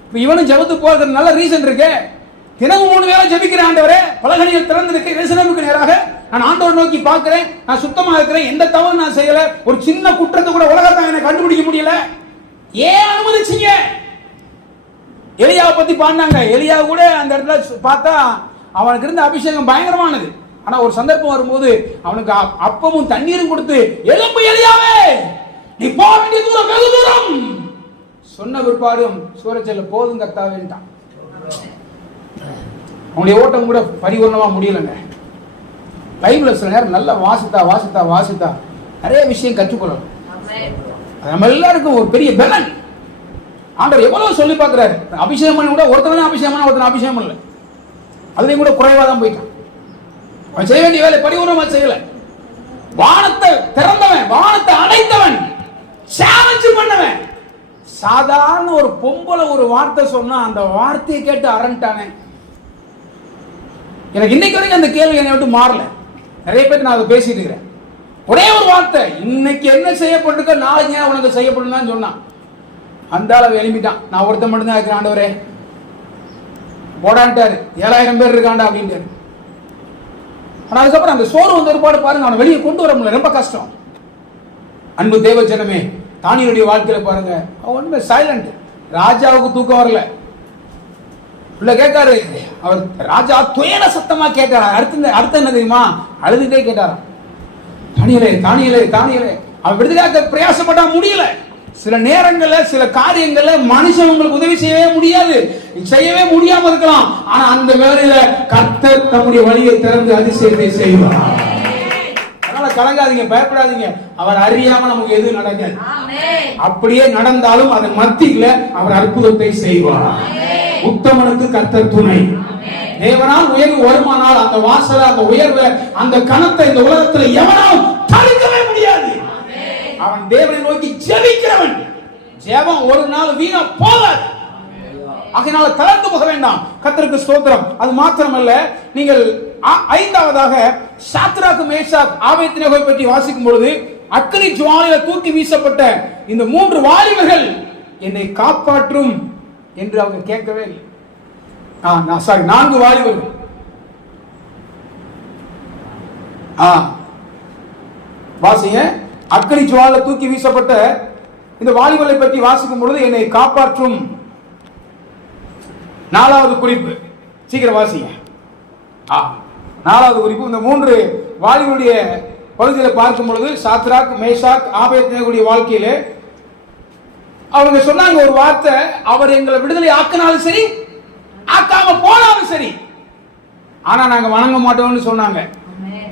இப்ப இவனும் ஜெபத்துக்கு போறதுக்கு நல்ல ரீசன் இருக்கு. தினமும் 3 வேளை ஜெபிக்கிறேன் ஆண்டவரே, பலகணிகள் திறந்திருக்கு, எருசலேமுக்கு நேராக நான் ஆண்டவர் நோக்கி பார்க்கிறேன், நான் சுத்தமா இருக்கிறேன், எந்த தவறு நான் செய்யல, ஒரு சின்ன குற்றத்தை கூட உலகத்தை எனக்கு கண்டுபிடிக்க முடியல, ஏன் அனுமதிச்சீங்க? எலியாவை பத்தி பாடினாங்க. எலியா கூட அந்த இடத்துல பார்த்தா அவனுக்கு இருந்த அபிஷேகம் பயங்கரமானது. ஆனா ஒரு சந்தர்ப்பம் வரும்போது அவனுக்கு அப்பமும் தண்ணீரும் கொடுத்து, எலும்பு எலியாவே, நீ போக வேண்டிய தூரம் வெகு தூரம் சொன்ன பிற்பாடும் சூரச்செல்ல போதும் கர்த்தாவேன்ட்டான். அவனுடைய ஓட்டம் கூட பரிபூர்ணமா முடியலங்க. பைபிள்ல சில நேரம் நல்லா வாசித்தா நிறைய விஷயம் கற்றுக்கொள்ளணும். நம்ம எல்லாருக்கும் ஒரு பெரிய பலன். ஆண்டவர் எவ்வளவு சொல்லி பார்க்கிறாரு. அபிஷேகம் பண்ணி கூட ஒருத்தவன் அபிஷேகம் இல்லை, அதுலயும் கூட குறைவா தான் போயிட்டான். அவன் செய்ய வேண்டிய வேலை பரிபூர்ணமா செய்யல. வானத்தை திறந்தவன், வானத்தை அடைத்தவன், சேலஞ்ச் பண்ணவன், சாதாரண ஒரு பொம்பளை ஒரு வார்த்தை சொன்னா அந்த வார்த்தையை கேட்டு அரண்டானே. எனக்கு இன்னைக்கு வரைக்கும் அந்த கேள்வி என்னை விட்டு மாறல. நிறைய பேர் நான் அதை பேசிட்டு இருக்கிறேன். ஒரே ஒரு வார்த்தை, இன்னைக்கு என்ன செய்யப்பட்டிருக்க, நாளைக்கு உனக்கு செய்யப்படும் சொன்னான். அந்த அளவு எழுப்பிட்டான். நான் ஒருத்தன் மட்டும்தான் இருக்கிறேன் ஆண்டவரே, போடான்ட்டாரு. 7000 பேர் இருக்காண்டா அப்படின்ட்டு. ஆனா அதுக்கப்புறம் அந்த சோறு வந்த ஒரு பாடு பாருங்க, அவனை வெளியே கொண்டு வர முடியல, ரொம்ப கஷ்டம். அன்பு தேவ ஜனமே, தானியேலுடைய வாழ்க்கையில பாருங்க, அவன் ஒண்ணுமே சைலண்ட். ராஜாவுக்கு தூக்கம் வரல. உள்ள கேட்காரு, அவர் ராஜா துயர சத்தமா கேட்டாரா. அடுத்து என்ன தெரியுமா? அழுதுட்டே கேட்டாராம், தானியேலே. அவன் விடுதலையாக்க பிரயாசப்பட்டா முடியல. சில நேரங்கள்ல சில காரியங்கள்ல மனுஷன் உங்களுக்கு உதவி செய்யவே முடியாது, செய்யவே முடியாம இருக்கலாம். ஆனா அந்த வேளையில கர்த்தர் தம்முடைய வழியை திறந்து அதிசயத்தை செய்வார். அதனால கலங்காதீங்க, பயப்படாதீங்க. அவர் அறியாம நமக்கு எதுவும் நடக்காது. அப்படியே நடந்தாலும் அதன் மத்தியில அவர் அற்புதத்தை செய்வார். உத்தமனுக்கு கர்த்தர் துணை. தேவனால் உயர்வு வருமானால் அந்த வாசல, அந்த உயர்வு, அந்த கனத்தை இந்த உலகத்தில் எவனாலும் தடுக்கவே முடியாது. அவன் தேவனை நோக்கி ஜெபிக்கிறவன். ஜெபம் ஒரு நாள் வீணா போகாது. அதனால தளர்ந்து போக வேண்டாம். கர்த்தருக்கு ஸ்தோத்திரம். அது மாத்திரமல்ல, நீங்கள் 5ஆவதாக சாத்ராக், மேஷாக், ஆபேத்நேகோவை பற்றி வாசிக்கும் பொழுது, அக்கினி ஜுவாலையில தூக்கி வீசப்பட்ட இந்த 3 வாலிபர்கள் என்னை காப்பாற்றும் என்று அவங்க கேட்கவே இல்லை. 4 வாலிபர்கள். வாசிங்க. அக்கினி ஜுவாலையில தூக்கி வீசப்பட்ட இந்த வாலிபர்களை பற்றி வாசிக்கும் பொழுது என்னை காப்பாற்றும். 4வது குறிப்பு, சீக்கிரம் வாசிங்க. 4வது குறிப்பு, இந்த 3 வாலிபருடைய பகுதிகளை பார்க்கும் பொழுது, சாத்ராக், மேஷாக், ஆபேத்நேகோவுடைய வாழ்க்கையிலே அவங்க சொன்னாங்க ஒரு வார்த்தை, அவர் எங்களை விடுதலை ஆக்கினாலும் சரி, ஆக்காம போனாலும் சரி, ஆனா நாங்க வணங்க மாட்டோம்னு சொன்னாங்க.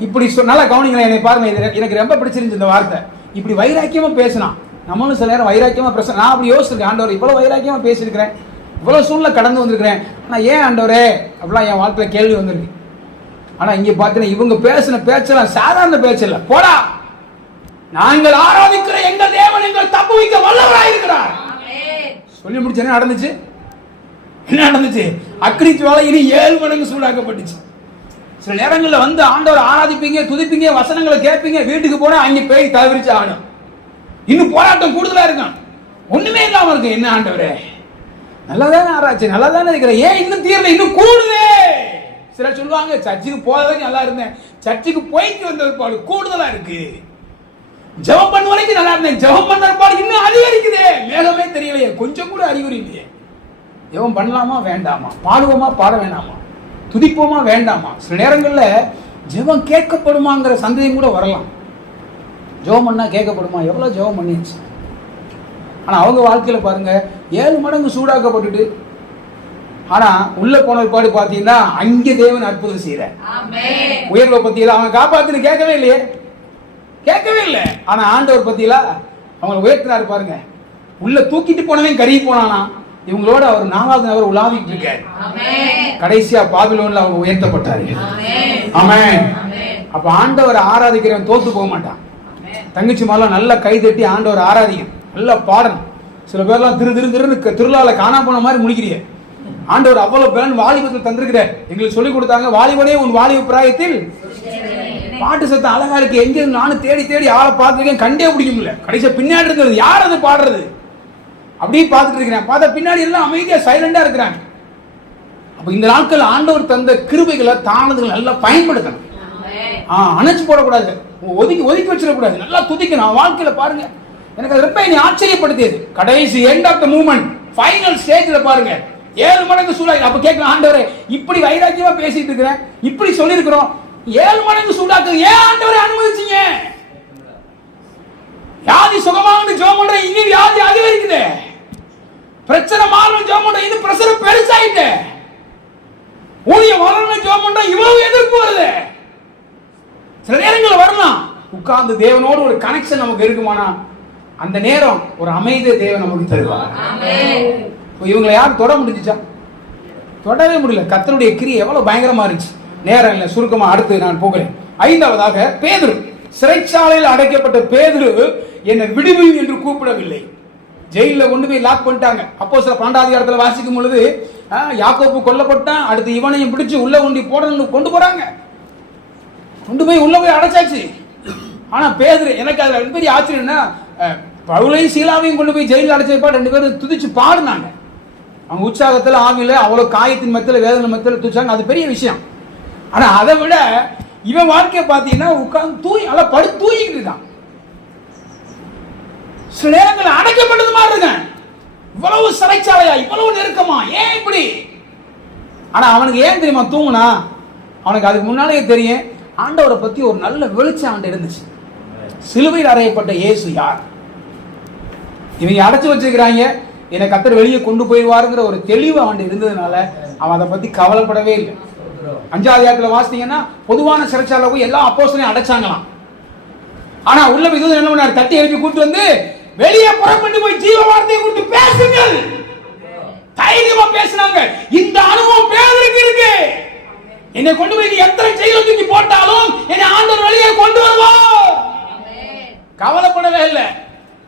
இப்படி நல்லா கவனிங்களேன், என்னை பாருங்க. எனக்கு ரொம்ப பிடிச்சிருந்துச்சு இந்த வார்த்தை. இப்படி வைராக்கியமா பேசினான். நம்மளும் சில நேரம் வைராக்கியமா பேச, நான் அப்படி யோசிச்சிருக்கேன், ஆண்டவர் இவ்வளவு வைராக்கியமா பேசியிருக்கிறேன், இவ்வளவு சூழ்நிலை கடந்து வந்திருக்கிறேன், ஆனா ஏன் ஆண்டவரே அப்படிலாம் என் வாழ்க்கையில கேள்வி வந்திருக்கு. ஆனா இங்க பாத்தீங்கன்னா இவங்க பேசின பேச்செல்லாம் சாதாரண பேச்சல்ல. போடா, நாங்கள் ஆராதிக்கிற எங்கள் தேவன் எங்கள் தப்புவிக்க வல்லவராயிருக்கிறார் சொல்லி முடிச்சு என்ன நடந்துச்சு? அக்கினி ஜுவாலை இனி 7 மடங்கு சூடாக்கப்பட்டுச்சு. சில நேரங்களில் வந்து ஆண்டவர் ஆராதிப்பீங்க, துதிப்பீங்க, வசனங்களை கேட்பீங்க, வீட்டுக்கு போனா அங்கே பேய் தவிர்த்து ஆடும். இன்னும் போராட்டம் கூடுதலா இருக்கும். ஒண்ணுமே இல்லாம இருக்கு. என்ன ஆண்டவரே, நல்லா தானே ஆராய்ச்சி, நல்லா தானே இருக்கிறேன், ஏன் இன்னும் தீரல, இன்னும் கூடுதே. சிலர் சொல்லுவாங்க, சர்ச்சுக்கு போறதுக்கு நல்லா இருந்தேன், சர்ச்சுக்கு போயிட்டு வந்த பாடு கூடுதலா இருக்கு. ஜெபம் பண்ண வரைக்கும் நல்லா இருந்தேன், ஜெபம் பண்ண பாடு இன்னும் அதிகரிக்குதே, மேகமே தெரியலையே, கொஞ்சம் கூட அறிகுறி இல்லையே. ஜெபம் பண்ணலாமா வேண்டாமா, பாடுவோமா பாட வேண்டாமா, துதிப்போமா வேண்டாமா. சில நேரங்களில் ஜெபம் கேட்கப்படுமாங்கிற சந்தேகம் கூட வரலாம். ஜெபம் பண்ணா கேட்கப்படுமா, எவ்வளவு ஜெபம் பண்ணிடுச்சு. ஆனா அவங்க வாழ்க்கையில பாருங்க, 7 மடங்கு சூடாக்கப்பட்டுட்டு, ஆனா உள்ள போன பாடு பாத்தீங்கன்னா அங்கே தேவன் அற்புதம் செய்யற. உயர்வை பத்தியில அவங்க காப்பாத்துன்னு கேட்கவே இல்லையே, கேட்கவே இல்லை. ஆனா ஆண்டவர் பத்தியில அவங்க உயர்த்தினாரு பாருங்க. உள்ள தூக்கிட்டு போனவன் கருகி போனானா, இவங்களோட அவர் 4வது நபர் உலாவிட்டு இருக்காரு. கடைசியா பாபிலோன்ல அவர் உயர்த்தப்பட்டாரு. ஆமென். அப்ப ஆண்டவர் ஆராதிக்கிறவன் தோத்து போக மாட்டான். தங்கச்சி மாலை நல்லா கை தட்டி ஆண்டவர் ஆராதிக்கும், நல்லா பாடணும். சில பேர்லாம் திருவிழால காணா போன மாதிரி முடிக்கிறீங்க. ஆண்டவர் அவ்வளவு பேரன் வாலிபத்தில் தந்திருக்கிறார். எங்களுக்கு சொல்லிக் கொடுத்தாங்க, வாலிபனே உன் வாலிப பிராயத்தில் பாட்டு சத்தம் அழகா இருக்கு. எங்க நானும் தேடி தேடி ஆளை பார்த்துருக்கேன், கண்டே பிடிக்க முடியல. கடைசியா பின்னாடி இருக்கிறது யார் அது பாடுறது அப்படியே பார்த்துட்டு இருக்கிறேன். பார்த்தா பின்னாடி எல்லாம் அமைதியா சைலண்டா இருக்கிறாங்க. அப்ப இந்த நாட்கள் ஆண்டவர் தந்த கிருபைகளை தானதுகளை நல்லா பயன்படுத்தணும். அணைச்சு போடக்கூடாது, ஒதுக்கி வச்சிடக்கூடாது, நல்லா துதிக்கணும். வாழ்க்கையில பாருங்க, எனக்கு அது ரொம்ப என்னை ஆச்சரியப்படுத்தியது. கடைசி end of the movement, final ஸ்டேஜ்ல பாருங்க 7 மடங்கு சூடாக்கி. அப்ப கேட்கலாம், ஆண்டவரே இப்படி வைராக்கியமா பேசிட்டு இருக்கிறேன், இப்படி சொல்லி இருக்கிறோம், 7 மடங்கு சூடாக்கு ஏன் ஆண்டவரே அனுமதிச்சீங்க? வியாதி சுகமாகனு ஜெபம் பண்ற, இனி வியாதி அதிகரிக்குது. பிரச்சனை மாறணும் ஜெபம் பண்ற, இது பிரச்சனை பெருசாயிட்டு. ஊழியம் வளரணும் ஜெபம் பண்ற, இவ்வளவு எதிர்ப்பு வருது. சில நேரங்கள் வரலாம், உட்கார்ந்து தேவனோடு ஒரு கனெக்ஷன் நமக்கு இருக்குமானா அந்த நேரம் ஒரு அமைதியை தேவன் நமக்கு தருவார். இவங்களை யாரும் தொட முடிஞ்சுச்சா? தொடவே முடியல. கர்த்தருடைய கிரியை எவ்வளவு பயங்கரமா இருந்துச்சு. நேரம் இல்லை, சுருக்கமா அடுத்து நான் போகிறேன். 5வதாக பேதுரு. சிறைச்சாலையில் அடைக்கப்பட்ட பேதுரு என்னை விடுவி என்று கூப்பிடவில்லை. ஜெயில கொண்டு போய் லாக் பண்ணிட்டாங்க. அப்போஸ்தலர் 12வது அதிகாரத்துல வாசிக்கும் பொழுது யாக்கோபு கொல்லப்பட்டான், அடுத்து இவனையும் பிடிச்சு உள்ள கொண்டு போறாங்க. கொண்டு போய் உள்ள போய் அடைச்சாச்சு. ஆனா பேதுரு, எனக்கு அதுல பெரிய ஆச்சரியம்னா, பவுலையும் சீலாவையும் கொண்டு போய் ஜெயிலில் அடைச்சப்பா 2 பேரும் துதிச்சு பாடுனாங்க. அவங்க உற்சாகத்துல ஆவில அவ்வளவு காயத்தின் மத்தியில வேதனை மத்தியில துதிச்சாங்க, அது பெரிய விஷயம். ஆனா அதை விட இவன் வாழ்க்கையை பார்த்தீங்கன்னா உட்கார்ந்து படுத்து தூங்கிட்டு இருக்கான். சில நேரங்கள் அடைக்கப்பட்டது மாதிரி இருக்கேன். இவ்வளவு சிறைச்சாலையா, இவ்வளவு நெருக்கமா, ஏன் இப்படி? ஆனா அவனுக்கு ஏன் தெரியுமா தூங்குனா? அவனுக்கு அதுக்கு முன்னாலே தெரியும், ஆண்டவரை பத்தி ஒரு நல்ல வெளிச்சம் அவன் இருந்துச்சு. சிலுவையில் அறையப்பட்ட இயேசு யார்? இவங்க அடைச்சு வச்சிருக்கிறாங்க, என்னை கர்த்தர் வெளியே கொண்டு போயிடுவாருங்கிற ஒரு தெளிவு அவன் இருந்ததுனால அவன் அதை பத்தி கவலைப்படவே இல்லை. 5வது அதிகாரத்துல வாசித்தீங்கன்னா, பொதுவான சிறைச்சாலை போய் எல்லா அப்போஸ்தலரையும் அடைச்சாங்களாம். ஆனா உள்ள போய் என்ன பண்ணாரு, தட்டி எழுப்பி கூட்டு வந்து வெளியே புறப்பட்டு போய் ஜீவ வார்த்தையை கொடுத்து பேசுங்கள், தைரியமா பேசினாங்க. இந்த அனுபவம் பேதருக்கு இருக்கு. என்னை கொண்டு போய் எத்தனை ஜெயில தூக்கி போட்டாலும் என்னை ஆண்டவர் வெளியே கொண்டு வருவார். கவலைப்படவே இல்லை.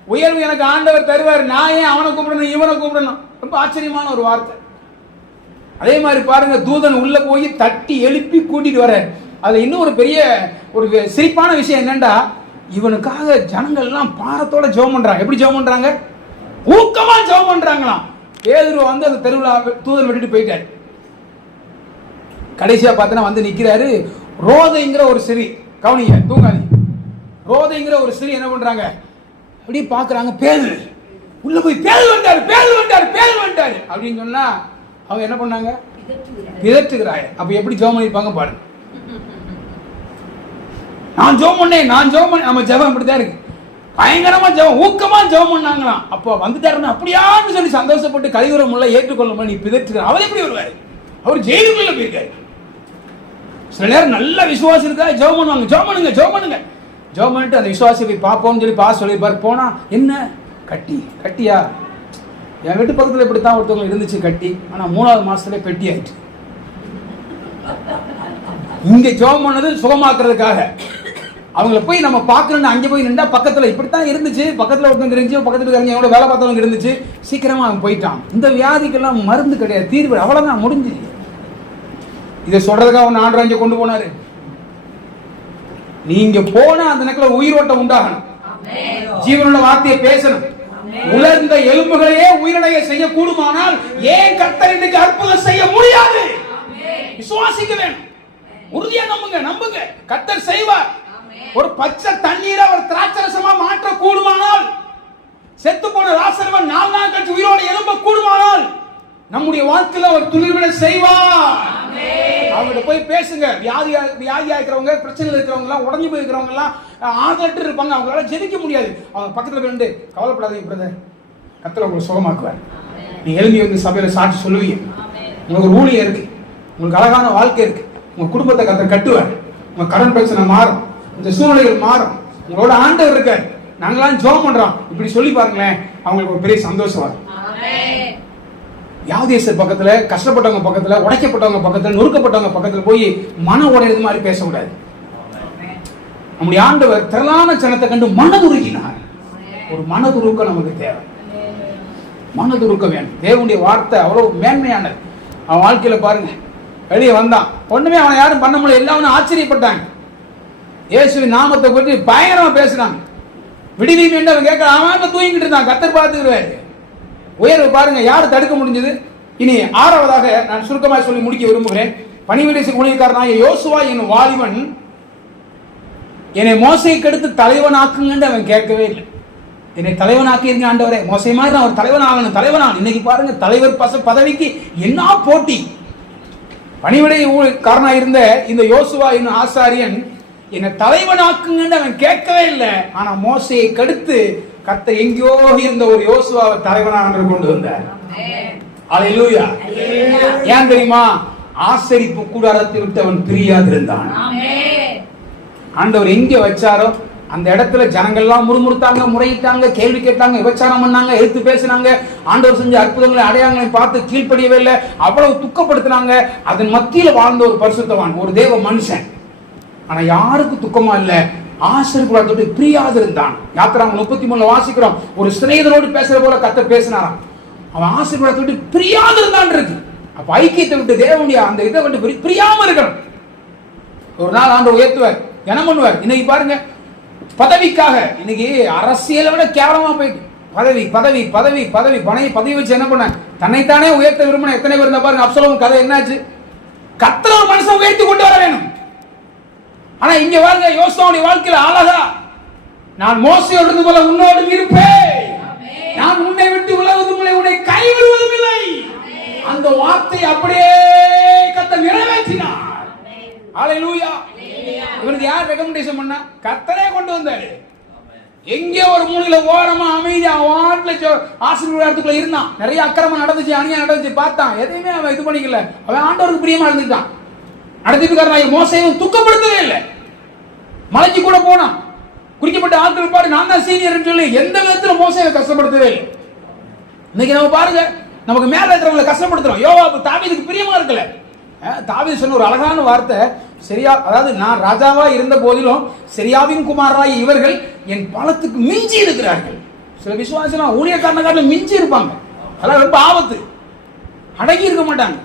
உயர்வு எனக்கு ஆண்டவர் தருவார், நான் ஏன் அவனை கூப்பிடணும் இவனை கூப்பிடணும்? ரொம்ப ஆச்சரியமான ஒரு வார்த்தை. அதே மாதிரி பாருங்க, தூதன் உள்ள போய் தட்டி எழுப்பி கூட்டிட்டு வர. அதுல இன்னும் ஒரு பெரிய ஒரு சிரிப்பான விஷயம் என்னண்டா, இவனுக்காக ஜனங்கள் எல்லாம் பாரத்தோட ஜெபம் பண்றாங்க. எப்படி ஜெபம் பண்றாங்க? ஊக்கமா ஜெபம் பண்றாங்களாம். பேதுரு வந்து அந்த தெருவுல தூதன் விட்டுட்டு போயிட்டாரு. கடைசியா பார்த்தா வந்து நிக்கிறாரு. ரோதைங்கிற ஒரு சிறி, கவனிங்க, தூங்காதி. ரோதைங்கிற ஒரு சிறி என்ன பண்றாங்க, அப்படி பாக்குறாங்க. பேதுரு உள்ள போய் பேதுரு வந்துட்டாரு அப்படின்னு சொன்னா அவங்க என்ன பண்ணாங்க, பிதற்றுகிறாய். அப்ப எப்படி ஜெபம் பண்ணிருப்பாங்க பாருங்க. நான் ஜெபம் பண்ணேன். நம்ம ஜெபம் இப்படிதான் இருக்கு, பயங்கரமா ஜெபம், ஊக்கமா ஜெபம் பண்ணாங்களாம். அப்ப வந்துட்டாருன்னு அப்படியான்னு சொல்லி சந்தோஷப்பட்டு கலியுரம் உள்ள ஏற்றுக்கொள்ள நீ பிதற்றுகிறார். அவர் எப்படி வருவாரு? அவர் ஜெயிலுக்குள்ள போயிருக்காரு. சில நேரம் நல்ல விசுவாசம் இருக்கா, ஜெபம் பண்ணுவாங்க, ஜெபம் பண்ணிட்டு அந்த விசுவாசி போய் பார்ப்போம்னு சொல்லி பாஸ் சொல்லியிருப்பாரு. போனா என்ன கட்டியா? என் வீட்டு பக்கத்தில் இப்படித்தான் ஒருத்தவங்க இருந்துச்சு கட்டி, ஆனா 3வது மாசத்துல பெட்டி ஆயிட்டு. இங்க ஜெபம் பண்ணது சுகமாக்குறதுக்காக. அவங்கள போய் நம்ம பார்க்கணும்னு அங்கே போய் நின்றா பக்கத்துல இப்படித்தான் இருந்துச்சு, பக்கத்துல ஒருத்தவங்க இருந்துச்சு, பக்கத்துல எவ்வளவு வேலை பார்த்தவங்க இருந்துச்சு, சீக்கிரமா அவன் போயிட்டான். இந்த வியாதிக்கெல்லாம் மருந்து கிடையாது, தீர்வு, அவ்வளவுதான், முடிஞ்சு. இதை சொல்றதுக்காக ஒன்னு ஆண்டவர் இங்க கொண்டு போனாரு. நீங்க போன அந்த நேரத்துல உயிரோட்டம் உண்டாகணும், ஜீவனுள்ள வார்த்தையை பேசணும். உலர்ந்த எலும்புகளையே உயிரடைய செய்ய கூடுமானால் ஏன் கர்த்தர் இன்னைக்கு அற்புதம் செய்ய முடியாது? விசுவாசிக்க வேணும், உறுதியா நம்புங்க கர்த்தர் செய்வார். ஒரு பச்சை தண்ணீரை ஒரு திராட்சரசமா மாற்ற கூடுமானால், செத்து போன லாசருவன் 4 நாள் கழிச்சு உயிரோட எழும்ப கூடுமானால் நம்முடைய வாழ்க்கையில ஒரு துளிர்விட செய்வார். அவங்ககிட்ட போய் பேசுங்க. வியாதியா இருக்கிறவங்க, பிரச்சனையில் இருக்கிறவங்க எல்லாம், உடஞ்சி போய் இருக்கிறவங்க எல்லாம் ஆதரட்டு இருப்பாங்க, அவங்களால ஜெபிக்க முடியாது. அவங்க பக்கத்துல போய் கவலைப்படாதீங்க பிரதர், கர்த்தர் உங்களுக்கு சுகமாக்குவார். நீ எழுதி வந்து சபையில சாட்சி சொல்லுவீங்க. உங்களுக்கு ஒரு ஊழியம் இருக்கு, உங்களுக்கு அழகான வாழ்க்கை இருக்கு, உங்க குடும்பத்தை கர்த்தர் கட்டுவார். உங்க கடன் பிரச்சனை மாறும், இந்த சூழ்நிலைகள் மாறும், உங்களோட ஆண்டவர் இருக்கார், நாங்களாம் ஜெபம் பண்றோம், இப்படி சொல்லி பாருங்களேன், அவங்களுக்கு ஒரு பெரிய சந்தோஷம் வரும். வியாதியஸ்தர் பக்கத்துல, கஷ்டப்பட்டவங்க பக்கத்துல, உடைக்கப்பட்டவங்க பக்கத்துல, நொறுக்கப்பட்டவங்க பக்கத்துல போய் மன உடையது மாதிரி பேசக்கூடாது. நம்முடைய ஆண்டவர் திரளான ஜனத்தை கண்டு மனதுருகினார். ஒரு மனதுருக்கம் நமக்கு தேவை, மனதுருக்கம் வேணும். தேவனுடைய வார்த்தை அவ்வளவு மேன்மையானது. அவன் வாழ்க்கையில பாருங்க, வெளியே வந்தான், ஒண்ணுமே அவனை யாரும் பண்ண முடியல, எல்லாரும் ஆச்சரியப்பட்டாங்க. இயேசுவின் நாமத்தை பற்றி பயங்கரமா பேசுறாங்க. விடுதலை என்று அவன் கேட்க, அவன் தூங்கிட்டு இருந்தான், கர்த்தர் பார்த்துக்கிறாரு. உயர்வு பாருங்க, யாரு தடுக்க முடிஞ்சது? இனி 6வதாக நான் சுருக்கமாக சொல்லி முடிக்க விரும்புகிறேன். பணிவிடை ஊழியக்காரனாகிய யோசுவா என்னும் வாலிபன் என்னை மோசையை கெடுத்து தலைவனாக்குங்கன்னு அவன் கேட்கவே இல்லை. என்னை தலைவனாக்கிருங்க ஆண்டவரே, மோசை மாதிரி நான் ஒரு தலைவனாகணும். இன்னைக்கு பாருங்க, தலைவர் பதவிக்கு என்ன போட்டி. பணிவிடை ஊழியக்காரனாக இருந்த இந்த யோசுவா என்னும் ஆசாரியன் என்னை தலைவனாக்குங்கன்னு அவன் கேட்கவே இல்லை. ஆனா மோசையை கெடுத்து கர்த்தர் எங்கேயோ இருந்த ஒரு யோசுவாவை தலைவனாக கொண்டு வந்தார். அல்லேலூயா. ஏன் தெரியுமா? ஆசரிப்பு கூடாரத்தை விட்டு அவன் பிரியாதிருந்தான். ஆண்டவர் எங்க வச்சாரோ அந்த இடத்துல ஜனங்கள்லாம் முறுமுறுத்தாங்க, முறையிட்டாங்க, கேள்வி கேட்டாங்க, விபச்சாரம் பண்ணாங்க, எடுத்து பேசினாங்க. ஆண்டவர் செஞ்ச அற்புதங்களை அடையாளங்களை பார்த்து கீழ்ப்படியவே இல்லை, அவ்வளவு துக்கப்படுத்தினாங்க. அதன் மத்தியில வாழ்ந்த ஒரு பரிசுத்தவான், ஒரு தேவ மனுஷன். ஆனா யாருக்கு துக்கமா இல்ல, ஆசரிப்பு பிரியாதிருந்தான். யாத்திராகமம் 33 வாசிக்கிறோம், ஒரு சிநேகிதனோடு பேசுற போல கர்த்தர் பேசினாராம். அவன் ஆசீர்வாதத்தை விட்டு பிரியாதிருந்தான் இருக்கு. அப்ப ஐக்கியத்தை விட்டு, தேவனுடைய அந்த இதை விட்டு பிரியாம இருக்கணும். ஒரு நாள் ஆண்டவர் உயர்த்துவார், என்ன பண்ணுவார். இன்னைக்கு பாருங்க, பதவிக்காக இன்னைக்கு அரசியலை விட கேவலமா போயிட்டு பதவி பதவி பதவி பதவி பதவி வச்சு என்ன பண்ண, தன்னைத்தானே உயர்த்த விரும்பின எத்தனை பேர் இருந்தா பாருங்க. அப்சலோம் கதை என்னாச்சு? கர்த்தர் ஒரு மனுஷன் உயர்த்தி கொண்டு வர வேணும். ஆனா இங்க பாருங்க, யோசுவாவுடைய வாழ்க்கையில அழகா, நான் மோசையோடு இருந்து போல உன்னோடும் இருப்பேன், நான் உன்னை விட்டு விலகுவதும் இல்லை, உன்னை கைவிடுவதும் இல்லை. அந்த வார்த்தை அப்படியே கர்த்தர் நிறைவேற்றினார். ஹல்லேலூயா. இவருக்கு யார் ரெக்கமெண்டேஷன் பண்ணா? கர்த்தரே கொண்டு வந்தாரு. எங்கே ஒரு மூலையில ஓரமா அமைதியா வாட்ல ஆசீர்வாதத்துக்குள்ள இருந்தான். நிறைய அக்கிரமம் நடந்துச்சு, அநியாயம் நடந்துச்சு, பார்த்தான். எதையுமே அவன் இது பண்ணிக்கல. அவன் ஆண்டவருக்கு பிரியமா இருந்துட்டான். நடத்திட்டு மோசையும் துக்கப்படுத்தவே இல்லை. மலைக்கு கூட போனான். குறிக்கப்பட்ட ஆட்கள் பாரு, நான் தான் சீனியர் சொல்லி எந்த விதத்துல மோசையை கஷ்டப்படுத்தவே இல்லை. இன்னைக்கு நம்ம பாருங்க, நமக்கு மேல இருக்கிறவங்களை கஷ்டப்படுத்துறோம். யோவாபு தாவீதுக்கு பிரியமா இருக்கல. தாவீது சொன்ன ஒரு அழகான வார்த்தை, சரியா, அதாவது நான் ராஜாவா இருந்த போதிலும் சரியாவின் குமாரராய் இவர்கள் என் பலத்துக்கு மிஞ்சி இருக்கிறார்கள். சில விசுவாசம் ஊழியக்காரன காட்டிலும் மிஞ்சி இருப்பாங்க. அதெல்லாம் ரொம்ப ஆபத்து, அடங்கி இருக்க மாட்டாங்க.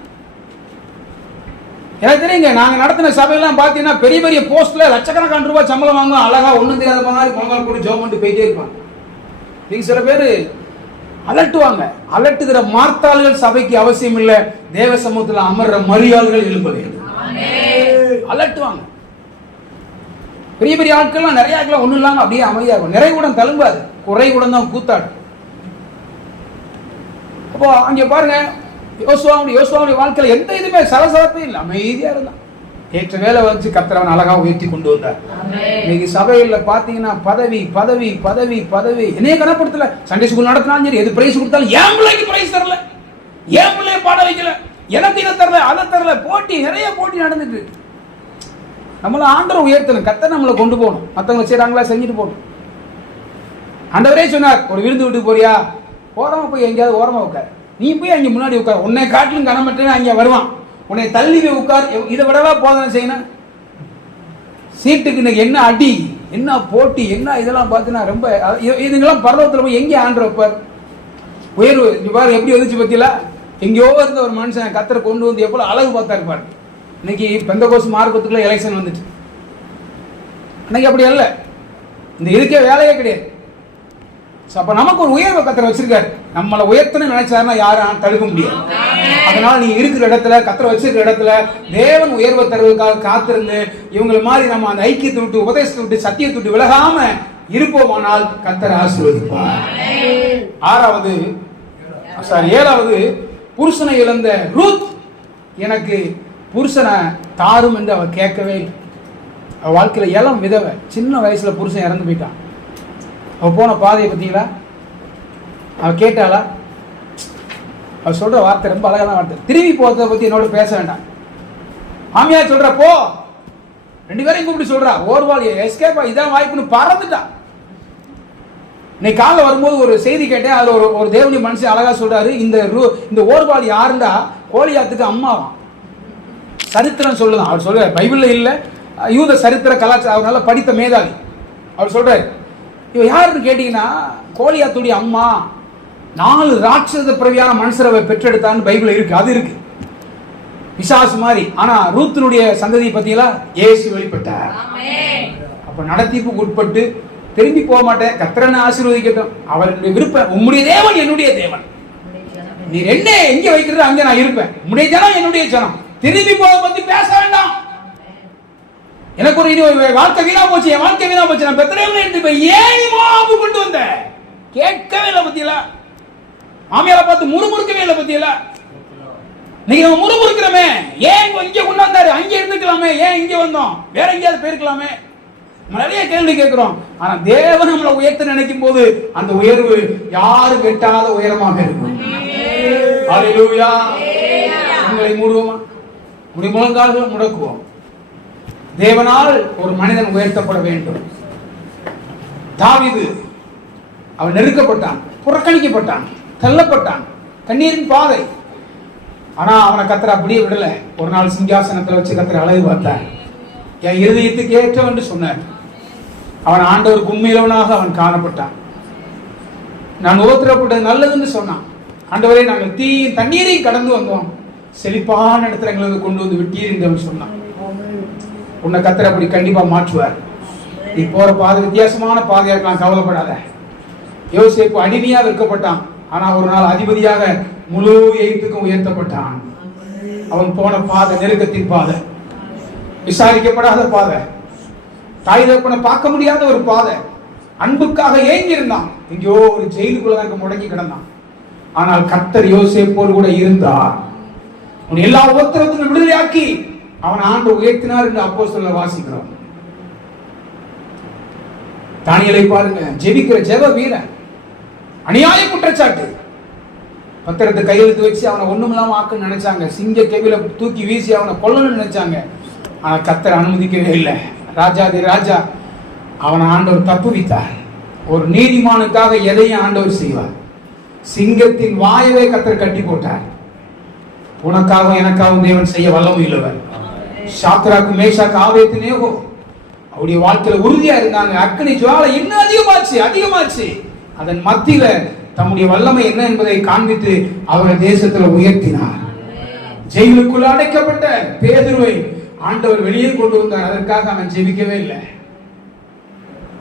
எனக்கு தெரியுங்க, நாங்க நடத்தின சபையெல்லாம் பாத்தீங்கன்னா பெரிய பெரிய போஸ்ட்ல லட்சக்கணக்கான ரூபாய் சம்பளம் வாங்குவோம். அழகா ஒண்ணும் தெரியாத மாதிரி பொங்கல் கூட ஜோம் பண்ணிட்டு போயிட்டே இருப்பாங்க. நீங்க சில பேரு அலட்டுவாங்க. அலட்டுகிற மார்த்தாள்கள் சபைக்கு அவசியம் இல்லை, தேவ சமூகத்தில் அமர்ற மரியாள்கள் எழும்பவே அலட்டுவாங்க. பெரிய பெரிய ஆட்கள்லாம் நிறைய ஆட்கள் ஒண்ணும் இல்லாம அப்படியே அமைதியா இருக்கும். நிறைவுடன் தழும்பாது, குறைவுடன் தான் கூத்தாடு. அப்போ அங்க பாருங்க, யோசுவாவுடைய வாழ்க்கையில எந்த இதுவுமே சலசலப்பே இல்லை, அமைதியா இருந்தான். ஏற்ற வேலை வந்து கர்த்தர் அழகா உயர்த்தி கொண்டு வந்தார். இன்னைக்கு சபையில பாத்தீங்கன்னா பதவி பதவி பதவி பதவி. என்னைய கனப்படுத்தல, சண்டே ஸ்கூல் நடத்தினாலும் சரி, எது பிரைஸ் கொடுத்தாலும் என் பிள்ளைக்கு பிரைஸ் தரல, என் பிள்ளைய பாட வைக்கல, எனக்கு இதை தரல அதை தரல, போட்டி, நிறைய போட்டி நடந்துட்டு. நம்மள ஆண்டவர் உயர்த்தணும், கர்த்தர் நம்மளை கொண்டு போகணும். மற்றவங்க செய்யறாங்களா செஞ்சுட்டு போகணும். ஆண்டவரே சொன்னார், ஒரு விருந்து வீட்டுக்கு போறியா, ஓரமா போய் எங்கேயாவது ஓரமா உட்கார், நீ போய் அங்க முன்னாடி உட்கார், உன்னை காட்டிலும் கனமற்றவன் அங்க வருவான், உன்னை தள்ளி போய் உட்கார். இதை விடவா போதனை செய்யணும்? சீட்டுக்கு என்ன அடி, என்ன போட்டி, என்ன இதெல்லாம் பார்த்தீங்கன்னா ரொம்ப இதுங்கெல்லாம் பரலோகத்தில் போய் எங்கே ஆண்டு வைப்பார்? உயர்வு பாரு எப்படி வந்துச்சு பத்தியில. எங்கேயோ இருந்த ஒரு மனுஷன் கர்த்தரை கொண்டு வந்து எவ்வளவு அழகு பார்த்தா இருப்பாரு. இன்னைக்கு பெந்தகோஸ்து மார்க்கத்துக்குள்ள எலெக்ஷன் வந்துச்சு. இன்னைக்கு அப்படி அல்ல, இந்த இதுக்கே வேலையே கிடையாது. அப்ப நமக்கு ஒரு உயர்வை கத்தர் வச்சிருக்காரு. நம்மளை உயர்த்தணும்னு நினைச்சாருன்னா யாரும் தடுக்க முடியாது. அதனால நீ இருக்கிற இடத்துல, கத்தர் வச்சிருக்கிற இடத்துல தேவன் உயர்வை தருவதற்காக காத்திருந்து இவங்களை மாதிரி நம்ம அந்த ஐக்கியத்தை விட்டு, உபதேசத்தை விட்டு, சத்தியத்தை விட்டு விலகாம இருப்போமானால் கத்தர் ஆசீர்வதிப்பார். ஏழாவது, புருஷனை இழந்த ரூத் எனக்கு புருஷனை தாரும் என்று அவ கேட்கவே இல்லை. அவள் வாழ்க்கையில இளம் விதவை, சின்ன வயசுல புருஷன் இறந்து போயிட்டான். அவ போன பாதையை பத்தீங்களா? அவ கேட்டாளா? அவ சொல்ற வார்த்தை ரொம்ப அழகான வார்த்தை. திரும்பி போறதை பத்தி என்னோட பேச வேண்டாம். மாமியார் சொல்ற போ, ரெண்டு பேரையும் கூப்பிட்டு சொல்றா, ஓர்வாள் எஸ்கேப்பா, இதான் வாய்ப்புன்னு பறந்துட்டான். இன்னைக்கு காலைல வரும்போது ஒரு செய்தி கேட்டேன். அதுல ஒரு தேவனி மனுஷன் அழகா சொல்றாரு, இந்த ஓர்வாள் யாருண்டா கோலியாத்துக்கு அம்மாவாம். சரித்திரம் சொல்லுதான். அவர் சொல்ற பைபிள்ல இல்ல, யூத சரித்திர கலாச்சாரம், அவர் நல்லா படித்த மேதாவி. அவர் சொல்றாரு, இவ யாருன்னு கேட்டீங்கன்னா கோலியாத்துடைய அம்மா 4 ராட்சத பிரவியான மனுஷரை பெற்றெடுத்தான்னு பைபிள் இருக்கு. அது இருக்கு, பிசாசு மாதிரி. ஆனா ரூத்தினுடைய சந்ததியை பத்தியா இயேசு வெளிப்பட்டார். அப்ப நடத்திப்புக்கு உட்பட்டு திரும்பி போக மாட்டேன், கர்த்தரனை ஆசீர்வதிக்கட்டும், அவருடைய விருப்பம். உம்முடைய தேவன் என்னுடைய தேவன், நீ என்ன எங்க வைக்கிறது அங்க நான் இருப்பேன். உம்முடைய ஜனம் என்னுடைய ஜனம். திரும்பி போக பத்தி பேச வேண்டாம். எனக்கு ஒரு வாழ்க்கை வீணா போச்சு, என் வாழ்க்கை வீணா போச்சு, நான் பெத்லகேம்ல இருந்து ஏன் மோவாபு கொண்டு வந்த கேட்கவே இல்லை பத்தியல. மாமியாரை பார்த்து முறுமுறுக்கவே இல்லை பத்தியல. நீங்க நம்ம முறுமுறுக்கிறோமே, ஏன் இங்க கொண்டாந்தாரு, அங்க இருந்துக்கலாமே, ஏன் இங்க வந்தோம், வேற எங்கேயாவது போயிருக்கலாமே, நிறைய கேள்வி கேட்கிறோம். ஆனா தேவன் நம்மளை உயர்த்த நினைக்கும் போது அந்த உயர்வு யாரும் எட்டாத உயரமாக இருக்கும். ஹல்லேலூயா. உங்களை மூடுவோமா? முழங்கால்கள் முடக்குவோம். தேவனால் ஒரு மனிதன் உயர்த்தப்பட வேண்டும். தாவீது அவன் நெருக்கப்பட்டான், புறக்கணிக்கப்பட்டான், தள்ளப்பட்டான், கண்ணீரின் பாதை. ஆனா அவனை கர்த்தர் அப்படியே விடல. ஒரு நாள் சிங்காசனத்தில் வச்சு கர்த்தர் அழகு பார்த்தார். என் இருதயத்துக்கு ஏற்றவன் சொன்னார். அவன் ஆண்டவர் உண்மையிலவனாக அவன் காணப்பட்டான். நான் உபத்திரப்பட்டது நல்லதுன்னு சொன்னான். ஆண்டவரே, நாங்கள் தீயும் தண்ணீரையும் கடந்து வந்தோம், செழிப்பான இடத்துல எங்களுக்கு கொண்டு வந்து விட்டீர் என்று அவன் சொன்னான். உன்னை கர்த்தர் அப்படி கண்டிப்பா மாற்றுவார். நீ போற பாதை வித்தியாசமான பாதையா இருக்கலாம், கவலைப்படாத. யோசேப்பு அடிமையா விற்கப்பட்டான், ஆனா ஒரு நாள் அதிபதியாக முழு எகிப்துக்கும் உயர்த்தப்பட்டான். அவன் போன பாதை நெருக்கத்தின் பாதை, விசாரிக்கப்படாத பாதை, தாய் தகப்பனை பார்க்க முடியாத ஒரு பாதை. அன்புக்காக ஏங்கி இருந்தான், எங்கேயோ ஒரு ஜெயிலுக்குள்ள முடங்கி கிடந்தான். ஆனால் கர்த்தர் யோசேப்போடு கூட இருந்தார். அவன் எல்லா உபத்திரத்திலும் விடுதலையாக்கி அவன் ஆண்டு உயர்த்தினார் என்று அப்போஸ்தலர்ல வாசிக்கிறோம். தானியேலை பாருங்க, ஜெபிக்கிற ஜெப வீரன், அநியாய குற்றச்சாட்டு, பத்திரத்தை கையெழுத்து வச்சு அவனை ஒண்ணுமில்லாம ஆக்குன்னு நினைச்சாங்க. சிங்க கெவில தூக்கி வீசி அவனை கொல்லணும்னு நினைச்சாங்க. ஆனா கர்த்தர் அனுமதிக்கவே இல்லை. ராஜாதி ராஜா அவனை ஆண்டவர் தப்புவித்தார். ஒரு நீதிமானுக்காக எதையும் ஆண்டவர் செய்வார். சிங்கத்தின் வாயவே கர்த்தர் கட்டி போட்டார். உனக்காகவும் எனக்காகவும் தேவன் செய்ய வல்லமை உள்ளவர். சாத்ராக்கு மேஷாக்கு ஆபேத்நேகோ அவருடைய வாழ்க்கையில உறுதியா இருந்தாங்க. அக்கினி ஜுவாலை இன்னும் அதிகமாச்சு. அதன் மத்தியில தம்முடைய வல்லமை என்ன என்பதை காண்பித்து அவரை தேசத்துல உயர்த்தினார். ஜெயிலுக்குள்ள அடைக்கப்பட்ட பேதுருவை ஆண்டவர் வெளியே கொண்டு வந்தார். அதற்காக அவன் ஜெபிக்கவே இல்லை.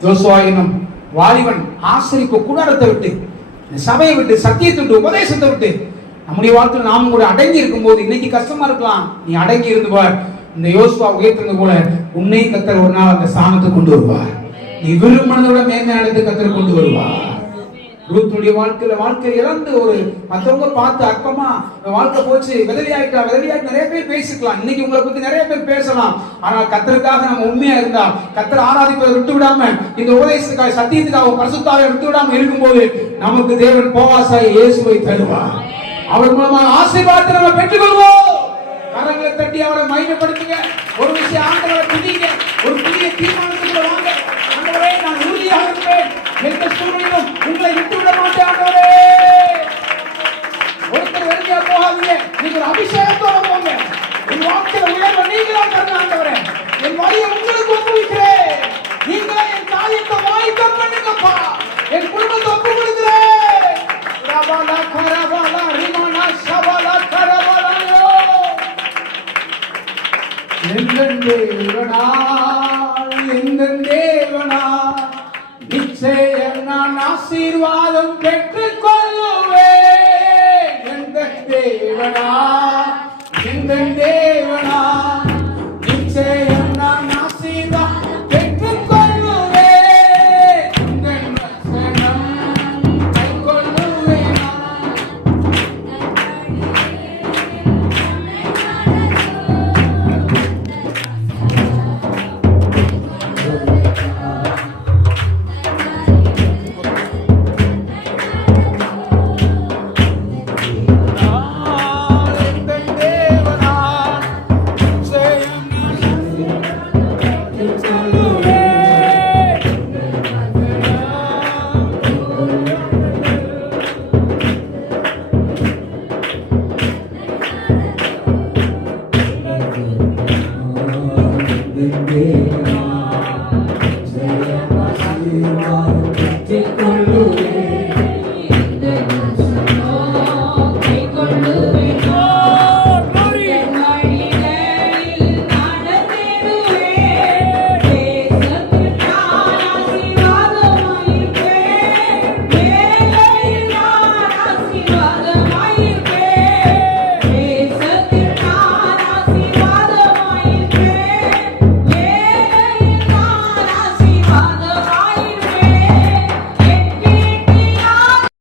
யோசுவா என்னும் வாலிபன் ஆசரிப்பு கூடாரத்தை விட்டு, சபையை விட்டு, சத்தியத்தை விட்டு, உபதேசத்தை விட்டு நம்முடைய வாழ்க்கையில் நாமும் கூட அடங்கி இருக்கும் போது, இன்னைக்கு கஷ்டமா இருக்கலாம், நீ அடங்கி இருந்து பார். இந்த யோசுவா உயர்த்தினது போல உன்னை கர்த்தர் ஒரு நாள் அந்த ஸ்தானத்தை கொண்டு வருவார். நீ விரும்பினதோட மேன்மை அடைந்து கர்த்தர் கொண்டு வருவார். ரூத்துடைய வாழ்க்கையில இழந்து ஒரு மற்றவங்க பார்த்து அற்பமா வாழ்க்கை போச்சு, விதவியாயிட்டா நிறைய பேர் பேசிக்கலாம். இன்னைக்கு உங்களை பத்தி நிறைய பேர் பேசலாம். ஆனால் கர்த்தருக்காக நம்ம உண்மையா இருந்தா, கர்த்தர் ஆராதிப்பதை விட்டு விடாம, இந்த உபதேசத்துக்காக, சத்தியத்துக்காக, பரிசுத்தாவை விட்டு விடாம இருக்கும்போது நமக்கு தேவன் போவாசாய இயேசுவை தருவார். அவர் மூலமாக ஆசீர்வாதத்தை நம்ம பெற்றுக்கொள்வோம். கரங்களை தட்டி அவரை மகிமைப்படுத்துங்க. ஒரு விஷயம் ஆண்டவரை துதிங்க. ஒரு புதிய தீர்மானத்துக்கு வாங்க. ஆண்டவரே, நான் உறுதியாக இருப்பேன், எந்த சூழ்நிலையிலும் உங்களை விட்டு விட மாட்டேன். ஆண்டவரே, ஒருத்தர் வெளியே போகாதீங்க. நீங்க ஒரு அபிஷேகத்தோட போங்க. என் வாழ்க்கையில உயர்வை நீங்களா தரணும். ஆண்டவரே, என் வழியை உங்களுக்கு ஒப்புவிக்கிறேன். நீங்களே என் காரியத்தை வாய்க்க பண்ணுங்கப்பா. என் குடும்பத்தை ஒப்பு கொடுக்கிறேன். ரபாலா கரபாலா ரிமானா ஷபாலா கரபாலாயோ. தேவனா எந்த தேவனா நிச்சயம் நான் ஆசீர்வாதம் பெற்றுக் கொள்ளுவேன். எந்த தேவனா எந்த தேவனா நிச்சயம் நான் ஆசீர்வாதம் பெற்றுக் கொள்ளுவேன். உங்கள் வசனம் கைக்கொள்ளுவேன். Yeah.